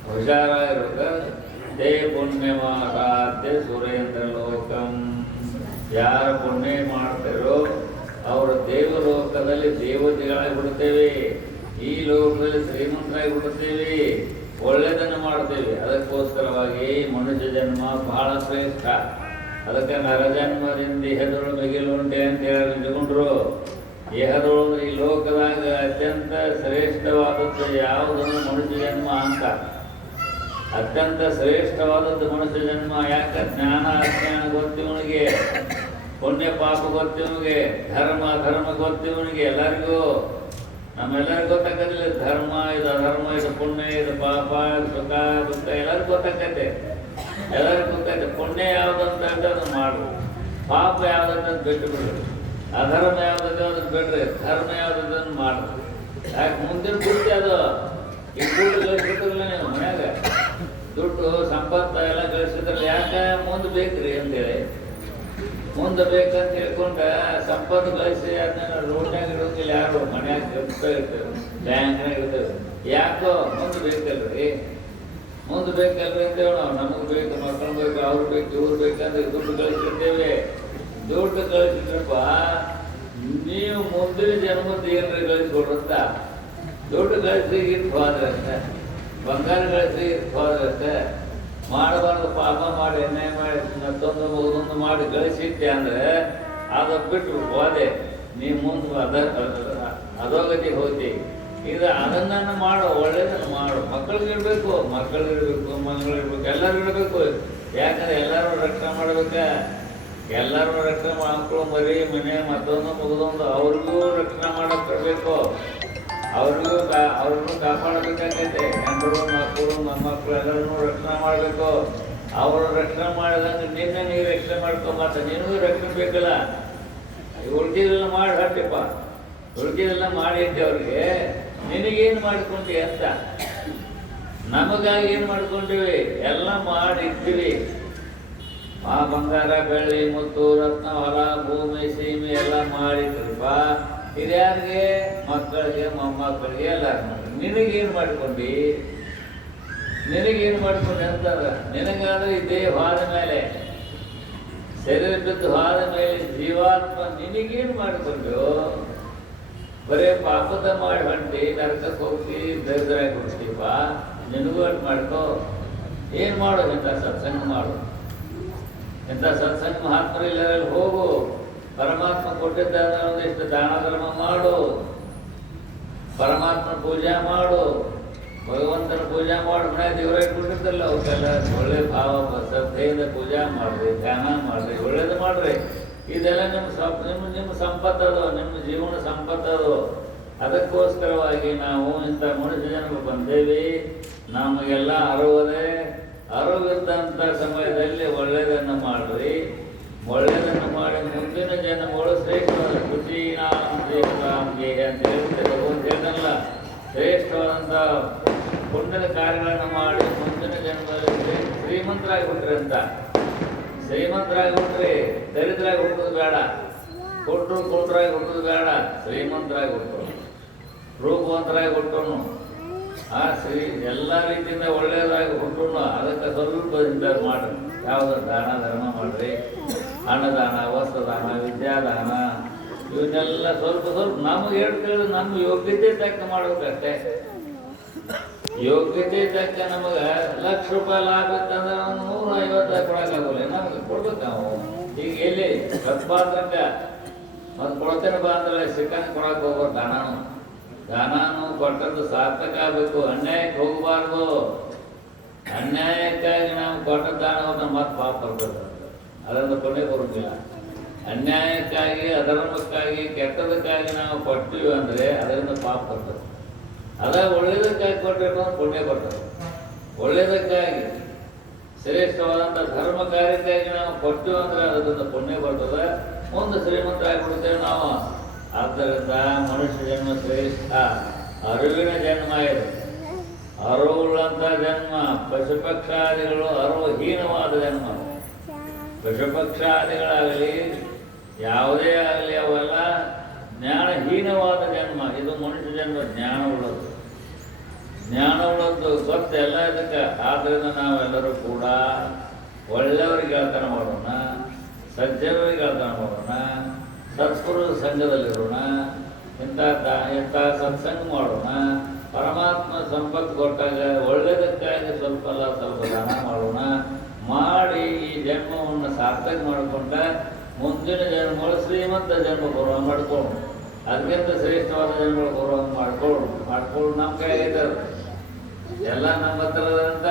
ಹುಷಾರಾಗಿರ್ಬೇಕು. ದೇ ಪುಣ್ಯಮಾಸಾಧ್ಯ ಸುರೇಂದ್ರ ಲೋಕಂ. ಯಾರು ಪುಣ್ಯ ಮಾಡ್ತಾರೋ ಅವರು ದೇವಲೋಕದಲ್ಲಿ ದೇವತೆಗಳಾಗಿ ಬಿಡುತ್ತೇವೆ, ಈ ಲೋಕದಲ್ಲಿ ಶ್ರೀಮಂತರಾಗಿ ಬಿಡುತ್ತೇವೆ, ಒಳ್ಳೆಯದನ್ನು ಮಾಡ್ತೇವೆ. ಅದಕ್ಕೋಸ್ಕರವಾಗಿ ಮನುಷ್ಯ ಜನ್ಮ ಬಹಳ ಶ್ರೇಷ್ಠ. ಅದಕ್ಕೆ ನರಜನ್ಮದಿಂದ ಇಹದೊಳು ಮಿಗಿಲುಂಟೆ ಅಂತ ಹೇಳಿ ನಿಂತುಕೊಂಡ್ರು. ಇಹದೊಳು ಈ ಲೋಕದಾಗ ಅತ್ಯಂತ ಶ್ರೇಷ್ಠವಾದದ್ದು ಯಾವುದನ್ನು ಮನುಷ್ಯ ಜನ್ಮ ಅಂತ. ಅತ್ಯಂತ ಶ್ರೇಷ್ಠವಾದದ್ದು ಮನುಷ್ಯ ಜನ್ಮ. ಯಾಕೆ? ಜ್ಞಾನ ಅಜ್ಞಾನ ಗೊತ್ತಿವನಿಗೆ, ಪುಣ್ಯ ಪಾಪ ಗೊತ್ತಿವನಿಗೆ, ಧರ್ಮ ಗೊತ್ತಿವನಿಗೆ. ಎಲ್ಲರಿಗೂ ನಮ್ಮೆಲ್ಲರಿಗೂ ಗೊತ್ತಾಗದಿಲ್ಲ. ಧರ್ಮ ಇದು ಅಧರ್ಮ, ಇದು ಪುಣ್ಯ, ಇದು ಪಾಪ, ಇದು ಸುಖ ದುಃಖ ಎಲ್ಲರಿಗೂ ಗೊತ್ತಾಗತ್ತೆ. ಎಲ್ಲರಿಗೂ ಗೊತ್ತಾಯ್ತು. ಪುಣ್ಯ ಯಾವುದಂತ ಅದನ್ನು ಮಾಡು, ಪಾಪ ಯಾವುದಂತ ಬಿಟ್ಟು ಬಿಡ್ರಿ, ಅಧರ್ಮ ಯಾವುದಂತ ಅದನ್ನು ಬಿಡ್ರಿ, ಧರ್ಮ ಯಾವುದನ್ನು ಮಾಡು. ಯಾಕೆ? ಮುಂದಿನ ಬುದ್ಧಿ ಅದು. ಈ ದುಡ್ಡು ಗಳಿಸಿದ್ರಲ್ಲ ನೀವು ಮನ್ಯಾಗ, ದುಡ್ಡು ಸಂಪತ್ತ ಎಲ್ಲ ಗಳಿಸಿದ್ರಲ್ಲ, ಯಾಕೆ ಮುಂದೆ ಬೇಕ್ರಿ ಅಂತೇಳಿ. ಮುಂದೆ ಬೇಕಂತ ಹೇಳ್ಕೊಂಡ ಸಂಪತ್ತು ಗಳಿಸಿ ಅದನ್ನ ರೋಡ್ನಾಗ ಇಡೋಂಗಿಲ್ಲ. ಯಾರು ಮನ್ಯಾಗ ಇರ್ತೇವೆ, ಬ್ಯಾಂಕ್ನಾಗ ಇರ್ತೇವೆ. ಯಾಕೋ ಮುಂದೆ ಬೇಕಲ್ರಿ, ಮುಂದೆ ಬೇಕಲ್ರಿ ಅಂತೇಳಿ ನಾವು. ನಮಗೆ ಬೇಕು, ಮಕ್ಕಳು ಬೇಕು, ಅವ್ರು ಬೇಕು, ಇವ್ರು ಬೇಕಂದ್ರೆ ದುಡ್ಡು ಗಳಿಸಿರ್ತೇವೆ. ದುಡ್ಡು ಗಳಿಸಿದ್ರಪ್ಪ ನೀವು ಮುಂದಿನ ಜನ್ಮದ ಏನ್ರಿ ಗಳಿಸ್ಕೊಡ್ರಂತ. ದುಡ್ಡು ಗಳಿಸಿ ಇಟ್ಟು ಹೋದ್ರಂತೆ, ಬಂಗಾರ ಗಳಿಸಿ ಇಟ್ಟು ಹೋದ್ರಂತೆ. ಮಾಡಬಾರ್ದು ಪಾಪ ಮಾಡಿ, ಅನ್ಯಾಯ ಮಾಡಿ, ಮತ್ತೊಂದು ಮಾಡಿ ಗಳಿಸಿಟ್ಟೆ ಅಂದರೆ ಅದು ಬಿಟ್ಟು ಹೋದೆ, ನೀವು ಮುಂದೆ ಅಧೋಗತಿಗೆ ಹೋಗ್ತಿ. ಈಗ ಅದನ್ನು ಮಾಡು, ಒಳ್ಳೇದನ್ನು ಮಾಡು. ಮಕ್ಕಳಿಗಿಡ್ಬೇಕು, ಮಕ್ಕಳಿಗಿಡ್ಬೇಕು, ಎಲ್ಲರೂ ಇಡಬೇಕು. ಯಾಕಂದ್ರೆ ಎಲ್ಲರೂ ರಕ್ಷಣೆ ಮಾಡ್ಬೇಕ. ಎಲ್ಲರೂ ರಕ್ಷಣೆ ಮಕ್ಕಳು ಮರಿ ಮನೆ ಮತ್ತೊಂದು ಮುಗಿದೊಂದು ಅವ್ರಿಗೂ ರಕ್ಷಣೆ ಮಾಡಕ್ಕೆ ಬರಬೇಕು. ಅವ್ರಿಗೂ ಕಾಪಾಡಬೇಕಾಗೈತೆ. ಹೆಣ್ಣರು, ಮಕ್ಕಳು, ಮೊಮ್ಮಕ್ಕಳು ಎಲ್ಲರನ್ನೂ ರಕ್ಷಣೆ ಮಾಡಬೇಕು. ಅವರು ರಕ್ಷಣೆ ಮಾಡಿದಂಗೆ ನಿನ್ನೆ ನೀವು ರಕ್ಷಣೆ ಮಾಡ್ಕೊ. ಮತ್ತೆ ನಿನಗೂ ರಕ್ಷಣೆ ಬೇಕಲ್ಲ. ಉಳ್ಕಿದೆಲ್ಲ ಮಾಡಿ ಹಟ್ಟಿಪ್ಪ, ಉಳ್ಕಿದೆಲ್ಲ ಮಾಡಿ ಇಟ್ಟೆ ಅವ್ರಿಗೆ. ನಿನಗೇನು ಮಾಡ್ಕೊಂಡಿ ಅಂತ, ನಮಗಾಗಿ ಏನು ಮಾಡ್ಕೊಂಡಿವಿ? ಎಲ್ಲ ಮಾಡಿ ಇರ್ತೀವಿ. ಆ ಬಂಗಾರ, ಬೆಳ್ಳಿ, ಮುತ್ತು, ರತ್ನ, ಹೊಲ, ಭೂಮಿ, ಸೀಮೆ ಎಲ್ಲ ಮಾಡಿದ್ರಪ್ಪ. ಹಿರಿಯರಿಗೆ, ಮಕ್ಕಳಿಗೆ, ಮೊಮ್ಮಕ್ಕಳಿಗೆ ಎಲ್ಲರೂ ಮಾಡಿ. ನಿನಗೇನು ಮಾಡ್ಕೊಂಡು ಅಂತಂದ್ರೆ, ನಿನಗಾದ್ರೆ ಇದೇ ಹಾದ ಮೇಲೆ ಶರೀರ ಬಿದ್ದು ಹಾದ ಮೇಲೆ ಜೀವಾತ್ಮ ನಿನಗೇನು ಮಾಡಿಕೊಂಡು ಬರೇ ಪಾಪದ ಮಾಡಿ ಹೊಂಟಿ ನರಕಕ್ಕೆ ಹೋಗ್ತಿ, ದರಿದ್ರಾಗಿ ಕೊಡ್ತೀಪ. ನಿನಗೂ ಅಷ್ಟು ಮಾಡ್ಕೋ. ಏನು ಮಾಡು? ಇಂಥ ಸತ್ಸಂಗ ಮಾಡು. ಇಂಥ ಸತ್ಸಂಗ ಮಹಾತ್ಮರು ಇಲ್ಲರಲ್ಲಿ ಹೋಗು. ಪರಮಾತ್ಮ ಕೊಟ್ಟಿದ್ದ ಒಂದಿಷ್ಟು ದಾನ ಧರ್ಮ ಮಾಡು, ಪರಮಾತ್ಮ ಪೂಜೆ ಮಾಡು, ಭಗವಂತನ ಪೂಜೆ ಮಾಡು. ಮನೆ ದೇವರಾಗಿ ಕೊಟ್ಟಿದ್ದಲ್ಲ ಅವಕ್ಕೆಲ್ಲ ಒಳ್ಳೆ ಭಾವ ಶ್ರದ್ಧೆಯಿಂದ ಪೂಜೆ ಮಾಡ್ರಿ, ಧ್ಯಾನ ಮಾಡ್ರಿ, ಒಳ್ಳೇದು ಮಾಡ್ರಿ. ಇದೆಲ್ಲ ನಿಮ್ಮ ಸಂಪತ್ತದು, ನಿಮ್ಮ ಜೀವನ ಸಂಪತ್ತದು. ಅದಕ್ಕೋಸ್ಕರವಾಗಿ ನಾವು ಇಂಥ ಮನುಷ್ಯ ಜನ್ಮ ಬಂದೇವಿ. ನಮಗೆಲ್ಲ ಅರಿವಿದ್ದಂಥ ಸಮಯದಲ್ಲಿ ಒಳ್ಳೆಯದನ್ನು ಮಾಡ್ರಿ. ಒಳ್ಳೆಯದನ್ನು ಮಾಡಿ ಮುಂದಿನ ಜನ್ಮಗಳು ಶ್ರೇಷ್ಠವಾದ ಖುಷಿ ನಾಮಗೆ ಅಂತ ಹೇಳ್ತಾರೆ. ಒಂದು ಹೇಳ್ದಲ್ಲ, ಶ್ರೇಷ್ಠವಾದಂಥ ಪುಣ್ಯದ ಕಾರ್ಯಗಳನ್ನು ಮಾಡಿ ಮುಂದಿನ ಜನ್ಮದಲ್ಲಿ ಶ್ರೀಮಂತರಾಗಿ ಬಿಟ್ರಿ ಅಂತ. ಶ್ರೀಮಂತರಾಗಿ ಬಿಟ್ರಿ, ದರಿದ್ರಾಗಿ ಹುಟ್ಟೋದು ಬೇಡ, ಕೊಟ್ರಾಗಿ ಹುಟ್ಟೋದು ಬೇಡ. ಶ್ರೀಮಂತರಾಗಿ ಹುಟ್ಟು, ರೂಪವಂತರಾಗಿ ಹುಟ್ಟೋನು, ಆ ಶ್ರೀ ಎಲ್ಲ ರೀತಿಯಿಂದ ಒಳ್ಳೆಯದಾಗಿ ಹುಟ್ಟುಣ್ಣು ಅದಕ್ಕೆ ಸ್ವಲ್ಪ ಇಂಥದ್ದು ಮಾಡ್ರಿ. ಯಾವುದು ದಾನ ಧರ್ಮ ಮಾಡ್ರಿ, ಅನ್ನದಾನ, ವಸ್ತ್ರದಾನ, ವಿದ್ಯಾದಾನ, ಇವನ್ನೆಲ್ಲ ಸ್ವಲ್ಪ ಸ್ವಲ್ಪ ನಮಗೆ ಹೇಳ್ಕೊಳ್ಳಿ. ನಮ್ಮ ಯೋಗ್ಯತೆ ತಕ್ಕ ಮಾಡ್ಬೇಕಷ್ಟೇ. ಯೋಗ್ಯತೆ ತಕ್ಕ ನಮಗೆ ₹1,00,000 ಲಾಭ ಇತ್ತಂದ್ರೆ ನಾವು 150 ಕೊಡೋಕ್ಕಾಗಲ್ಲ. ನಮಗೆ ಕೊಡ್ಬೇಕು ನಾವು. ಈಗ ಎಲ್ಲಿ ಸತ್ಪಾತ್ರಕ್ಕೆ ಮತ್ತು ಕೊಡ್ತೇನೆ ಬಾ ಅಂದ್ರೆ ಸಿಕ್ಕಂಗೆ ಕೊಡಕ್ಕೆ ಹೋಗ್ಬೋದು. ದಾನಾನು ಕೊಟ್ಟದ್ದು ಸಾರ್ಥಕ ಆಗಬೇಕು. ಅನ್ಯಾಯಕ್ಕೆ ಹೋಗಬಾರ್ದು. ಅನ್ಯಾಯಕ್ಕಾಗಿ ನಾವು ಕೊಟ್ಟ ದಾನವನ್ನು ಮತ್ತೆ ಪಾಪ ಬರ್ತದೆ, ಅದನ್ನು ಕೊನೆ ಬರುವುದಿಲ್ಲ. ಅನ್ಯಾಯಕ್ಕಾಗಿ, ಅಧರ್ಮಕ್ಕಾಗಿ, ಕೆಟ್ಟದಕ್ಕಾಗಿ ನಾವು ಕೊಡ್ತೀವಿ ಅಂದರೆ ಅದರಿಂದ ಪಾಪ ಬರ್ತದೆ. ಅದ ಒಳ್ಳೇದಕ್ಕಾಗಿ ಕೊಟ್ಟಿರೋ ಪುಣ್ಯ ಬರ್ತದೆ. ಒಳ್ಳೇದಕ್ಕಾಗಿ ಶ್ರೇಷ್ಠವಾದಂಥ ಧರ್ಮ ಕಾರ್ಯಕ್ಕಾಗಿ ನಾವು ಕೊಡ್ತೀವಿ ಅಂದರೆ ಅದರಿಂದ ಪುಣ್ಯ ಬರ್ತದೆ. ಮುಂದೆ ಶ್ರೀಮಂತ ಆಗಿಬಿಡ್ತೇವೆ ನಾವು. ಆದ್ದರಿಂದ ಮನುಷ್ಯ ಜನ್ಮ ಶ್ರೇಷ್ಠ, ಅರಿವಿನ ಜನ್ಮ ಇದೆ. ಅರಿವುಳ್ಳಂಥ ಜನ್ಮ. ಪಶುಪಕ್ಷಾದಿಗಳು ಅರಿವುಹೀನವಾದ ಜನ್ಮ. ಪಶುಪಕ್ಷಾದಿಗಳಾಗಲಿ ಯಾವುದೇ ಆಗಲಿ ಅವೆಲ್ಲ ಜ್ಞಾನಹೀನವಾದ ಜನ್ಮ. ಇದು ಮನುಷ್ಯ ಜನ್ಮ ಜ್ಞಾನವುಳ್ಳದ್ದು. ಜ್ಞಾನವುಳ್ಳದ್ದು ಗೊತ್ತೆಲ್ಲ ಇದಕ್ಕೆ. ಆದ್ದರಿಂದ ನಾವೆಲ್ಲರೂ ಕೂಡ ಒಳ್ಳೆಯವರಿಗೆ ಗೆಳತನ ಮಾಡೋಣ, ಸಜ್ಜನರಿಗೆ ಗೆಳತನ ಮಾಡೋಣ, ಸತ್ಪುರುಷ ಸಂಘದಲ್ಲಿರೋಣ, ಇಂಥ ಸತ್ಸಂಗ ಮಾಡೋಣ. ಪರಮಾತ್ಮ ಸಂಪತ್ತು ಕೊಟ್ಟಾಗ ಒಳ್ಳೆಯದಕ್ಕಾಗಿ ಸ್ವಲ್ಪ ದಾನ ಮಾಡೋಣ. ಮಾಡಿ ಈ ಜನ್ಮವನ್ನು ಸಾರ್ಥಕ ಮಾಡಿಕೊಂಡ ಮುಂದಿನ ಜನ್ಮಗಳು ಶ್ರೀಮಂತ ಜನ್ಮ ಬರುವ ಮಾಡ್ಕೊಂಡು, ಅದಕ್ಕಿಂತ ಶ್ರೇಷ್ಠವಾದ ಜನ್ಮಗಳು ಬರುವ ಮಾಡ್ಕೊಂಡು ನಮ್ಮ ಕೈಯಾಗೈತೆ. ಎಲ್ಲ ನಮ್ಮ ಹತ್ತಿರದಂತ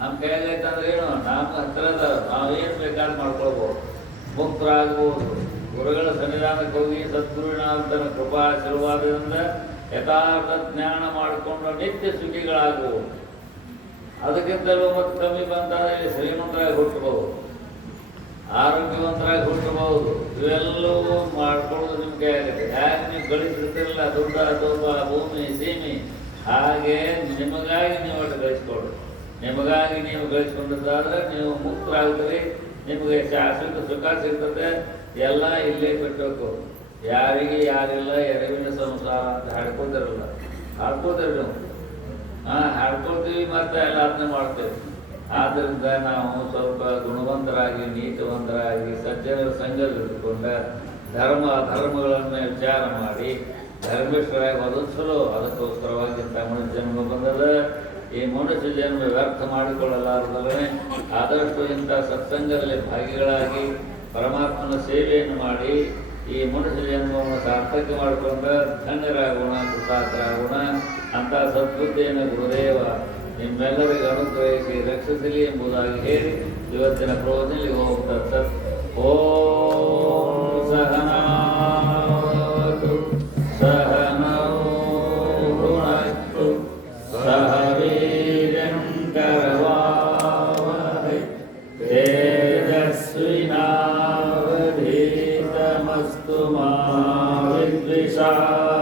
ನಮ್ಮ ಕೈಯಾಗೈತೆ ಅಂದ್ರೆ ಏನು? ನಮ್ಮ ಹತ್ತಿರದ ನಾವೇನು ಬೇಕಾದ್ರೆ ಮಾಡ್ಕೊಳ್ಬೋದು, ಮುಕ್ತರಾಗ್ಬೋದು. ಗುರುಗಳ ಸನ್ನಿಧಾನಕ್ಕೆ ಹೋಗಿ ಸದ್ಗುರುವಿನ ಕೃಪಾ ಆಶೀರ್ವಾದದಿಂದ ಯಥಾರ್ಥ ಜ್ಞಾನ ಮಾಡಿಕೊಂಡು ನಿತ್ಯ ಸುಖಿಗಳಾಗುವುದು. ಅದಕ್ಕಿಂತಲೂ ಮತ್ತು ಕಮ್ಮಿ ಬಂತಾದರೆ ಶ್ರೀಮಂತರಾಗಿ ಹುಟ್ಟಬಹುದು, ಆರೋಗ್ಯವಂತರಾಗಿ ಹುಟ್ಟಬಹುದು. ಇವೆಲ್ಲವೂ ಮಾಡ್ಕೊಳ್ಳೋದು ನಿಮಗೆ ಆಗುತ್ತೆ. ಯಾಕೆ ನೀವು ಗಳಿಸಿರ್ತಿರಲ್ಲ ದುಡ್ಡು ಅಥವಾ ಭೂಮಿ ಸೀಮೆ, ಹಾಗೆ ನಿಮಗಾಗಿ ನೀವು ಒಟ್ಟು ಗಳಿಸ್ಕೊಡು. ನಿಮಗಾಗಿ ನೀವು ಗಳಿಸ್ಕೊಂಡಿದ್ದಾದ್ರೆ ನೀವು ಮುಕ್ತರಾಗ್ತೀರಿ. ನಿಮಗೆ ಶಾಶ್ವತ ಸುಖ ಸಿಗ್ತದೆ. ಎಲ್ಲ ಇಲ್ಲೇ ಬಿಟ್ಟಬೇಕು. ಯಾರಿಗೆ ಯಾರಿಲ್ಲ ಎರವಿನ ಸಂಸಾರ ಅಂತ ಹಾಡ್ಕೋತಿರಲ್ಲ, ಹಾಡ್ಕೋತೀರಿ ನೀವು. ಹಾಡ್ಕೊಳ್ತೀವಿ ಮತ್ತು ಎಲ್ಲ ಅದನ್ನ ಮಾಡ್ತೇವೆ. ಆದ್ದರಿಂದ ನಾವು ಸ್ವಲ್ಪ ಗುಣವಂತರಾಗಿ, ನೀತಿವಂತರಾಗಿ, ಸಜ್ಜನರ ಸಂಘದಲ್ಲಿಟ್ಟುಕೊಂಡ ಧರ್ಮಗಳನ್ನು ವಿಚಾರ ಮಾಡಿ ಧರ್ಮಿಷ್ಠರಾಗಿ ಒದಗಿಸಲು ಅದಕ್ಕೋಸ್ಕರವಾಗಿ ಇಂಥ ಮನುಷ್ಯ ಜನ್ಮ ಬಂದದ. ಈ ಮನುಷ್ಯ ಜನ್ಮ ವ್ಯರ್ಥ ಮಾಡಿಕೊಳ್ಳಲಾರದಲ್ಲೇ ಆದಷ್ಟು ಇಂಥ ಸತ್ಸಂಗದಲ್ಲಿ ಭಾಗಿಗಳಾಗಿ ಪರಮಾತ್ಮನ ಸೇವೆಯನ್ನು ಮಾಡಿ ಈ ಮನುಷ್ಯ ಜನ್ಮವನ್ನು ಸಾರ್ಥಕ ಮಾಡಿಕೊಂಡ ಧನ್ಯರಾಗೋಣ, ಕೃತಾರ್ಥರಾಗೋಣ. ಅಂಥ ಸದ್ಬುದ್ಧಿಯನ್ನು ಗುರುದೇವ ನಿಮ್ಮೆಲ್ಲರಿಗೆ ಅನುಗ್ರಹಿಸಿ ರಕ್ಷಿಸಲಿ ಎಂಬುದಾಗಿ ಹೇಳಿ ಇವತ್ತಿನ ಪ್ರವಚನದಲ್ಲಿ ಹೋಗ್ತಾ ಓಂ ಸಹನಾವತು ಸಹನೌ ಭುನಕ್ತು ಸಹ ವೀರ್ಯಂ ಕರವಾವಹೈ ತೇಜಸ್ವಿನಾವಧೀತಮಸ್ತು ಮಾ ವಿದ್ವಿಷಾವಹೈ.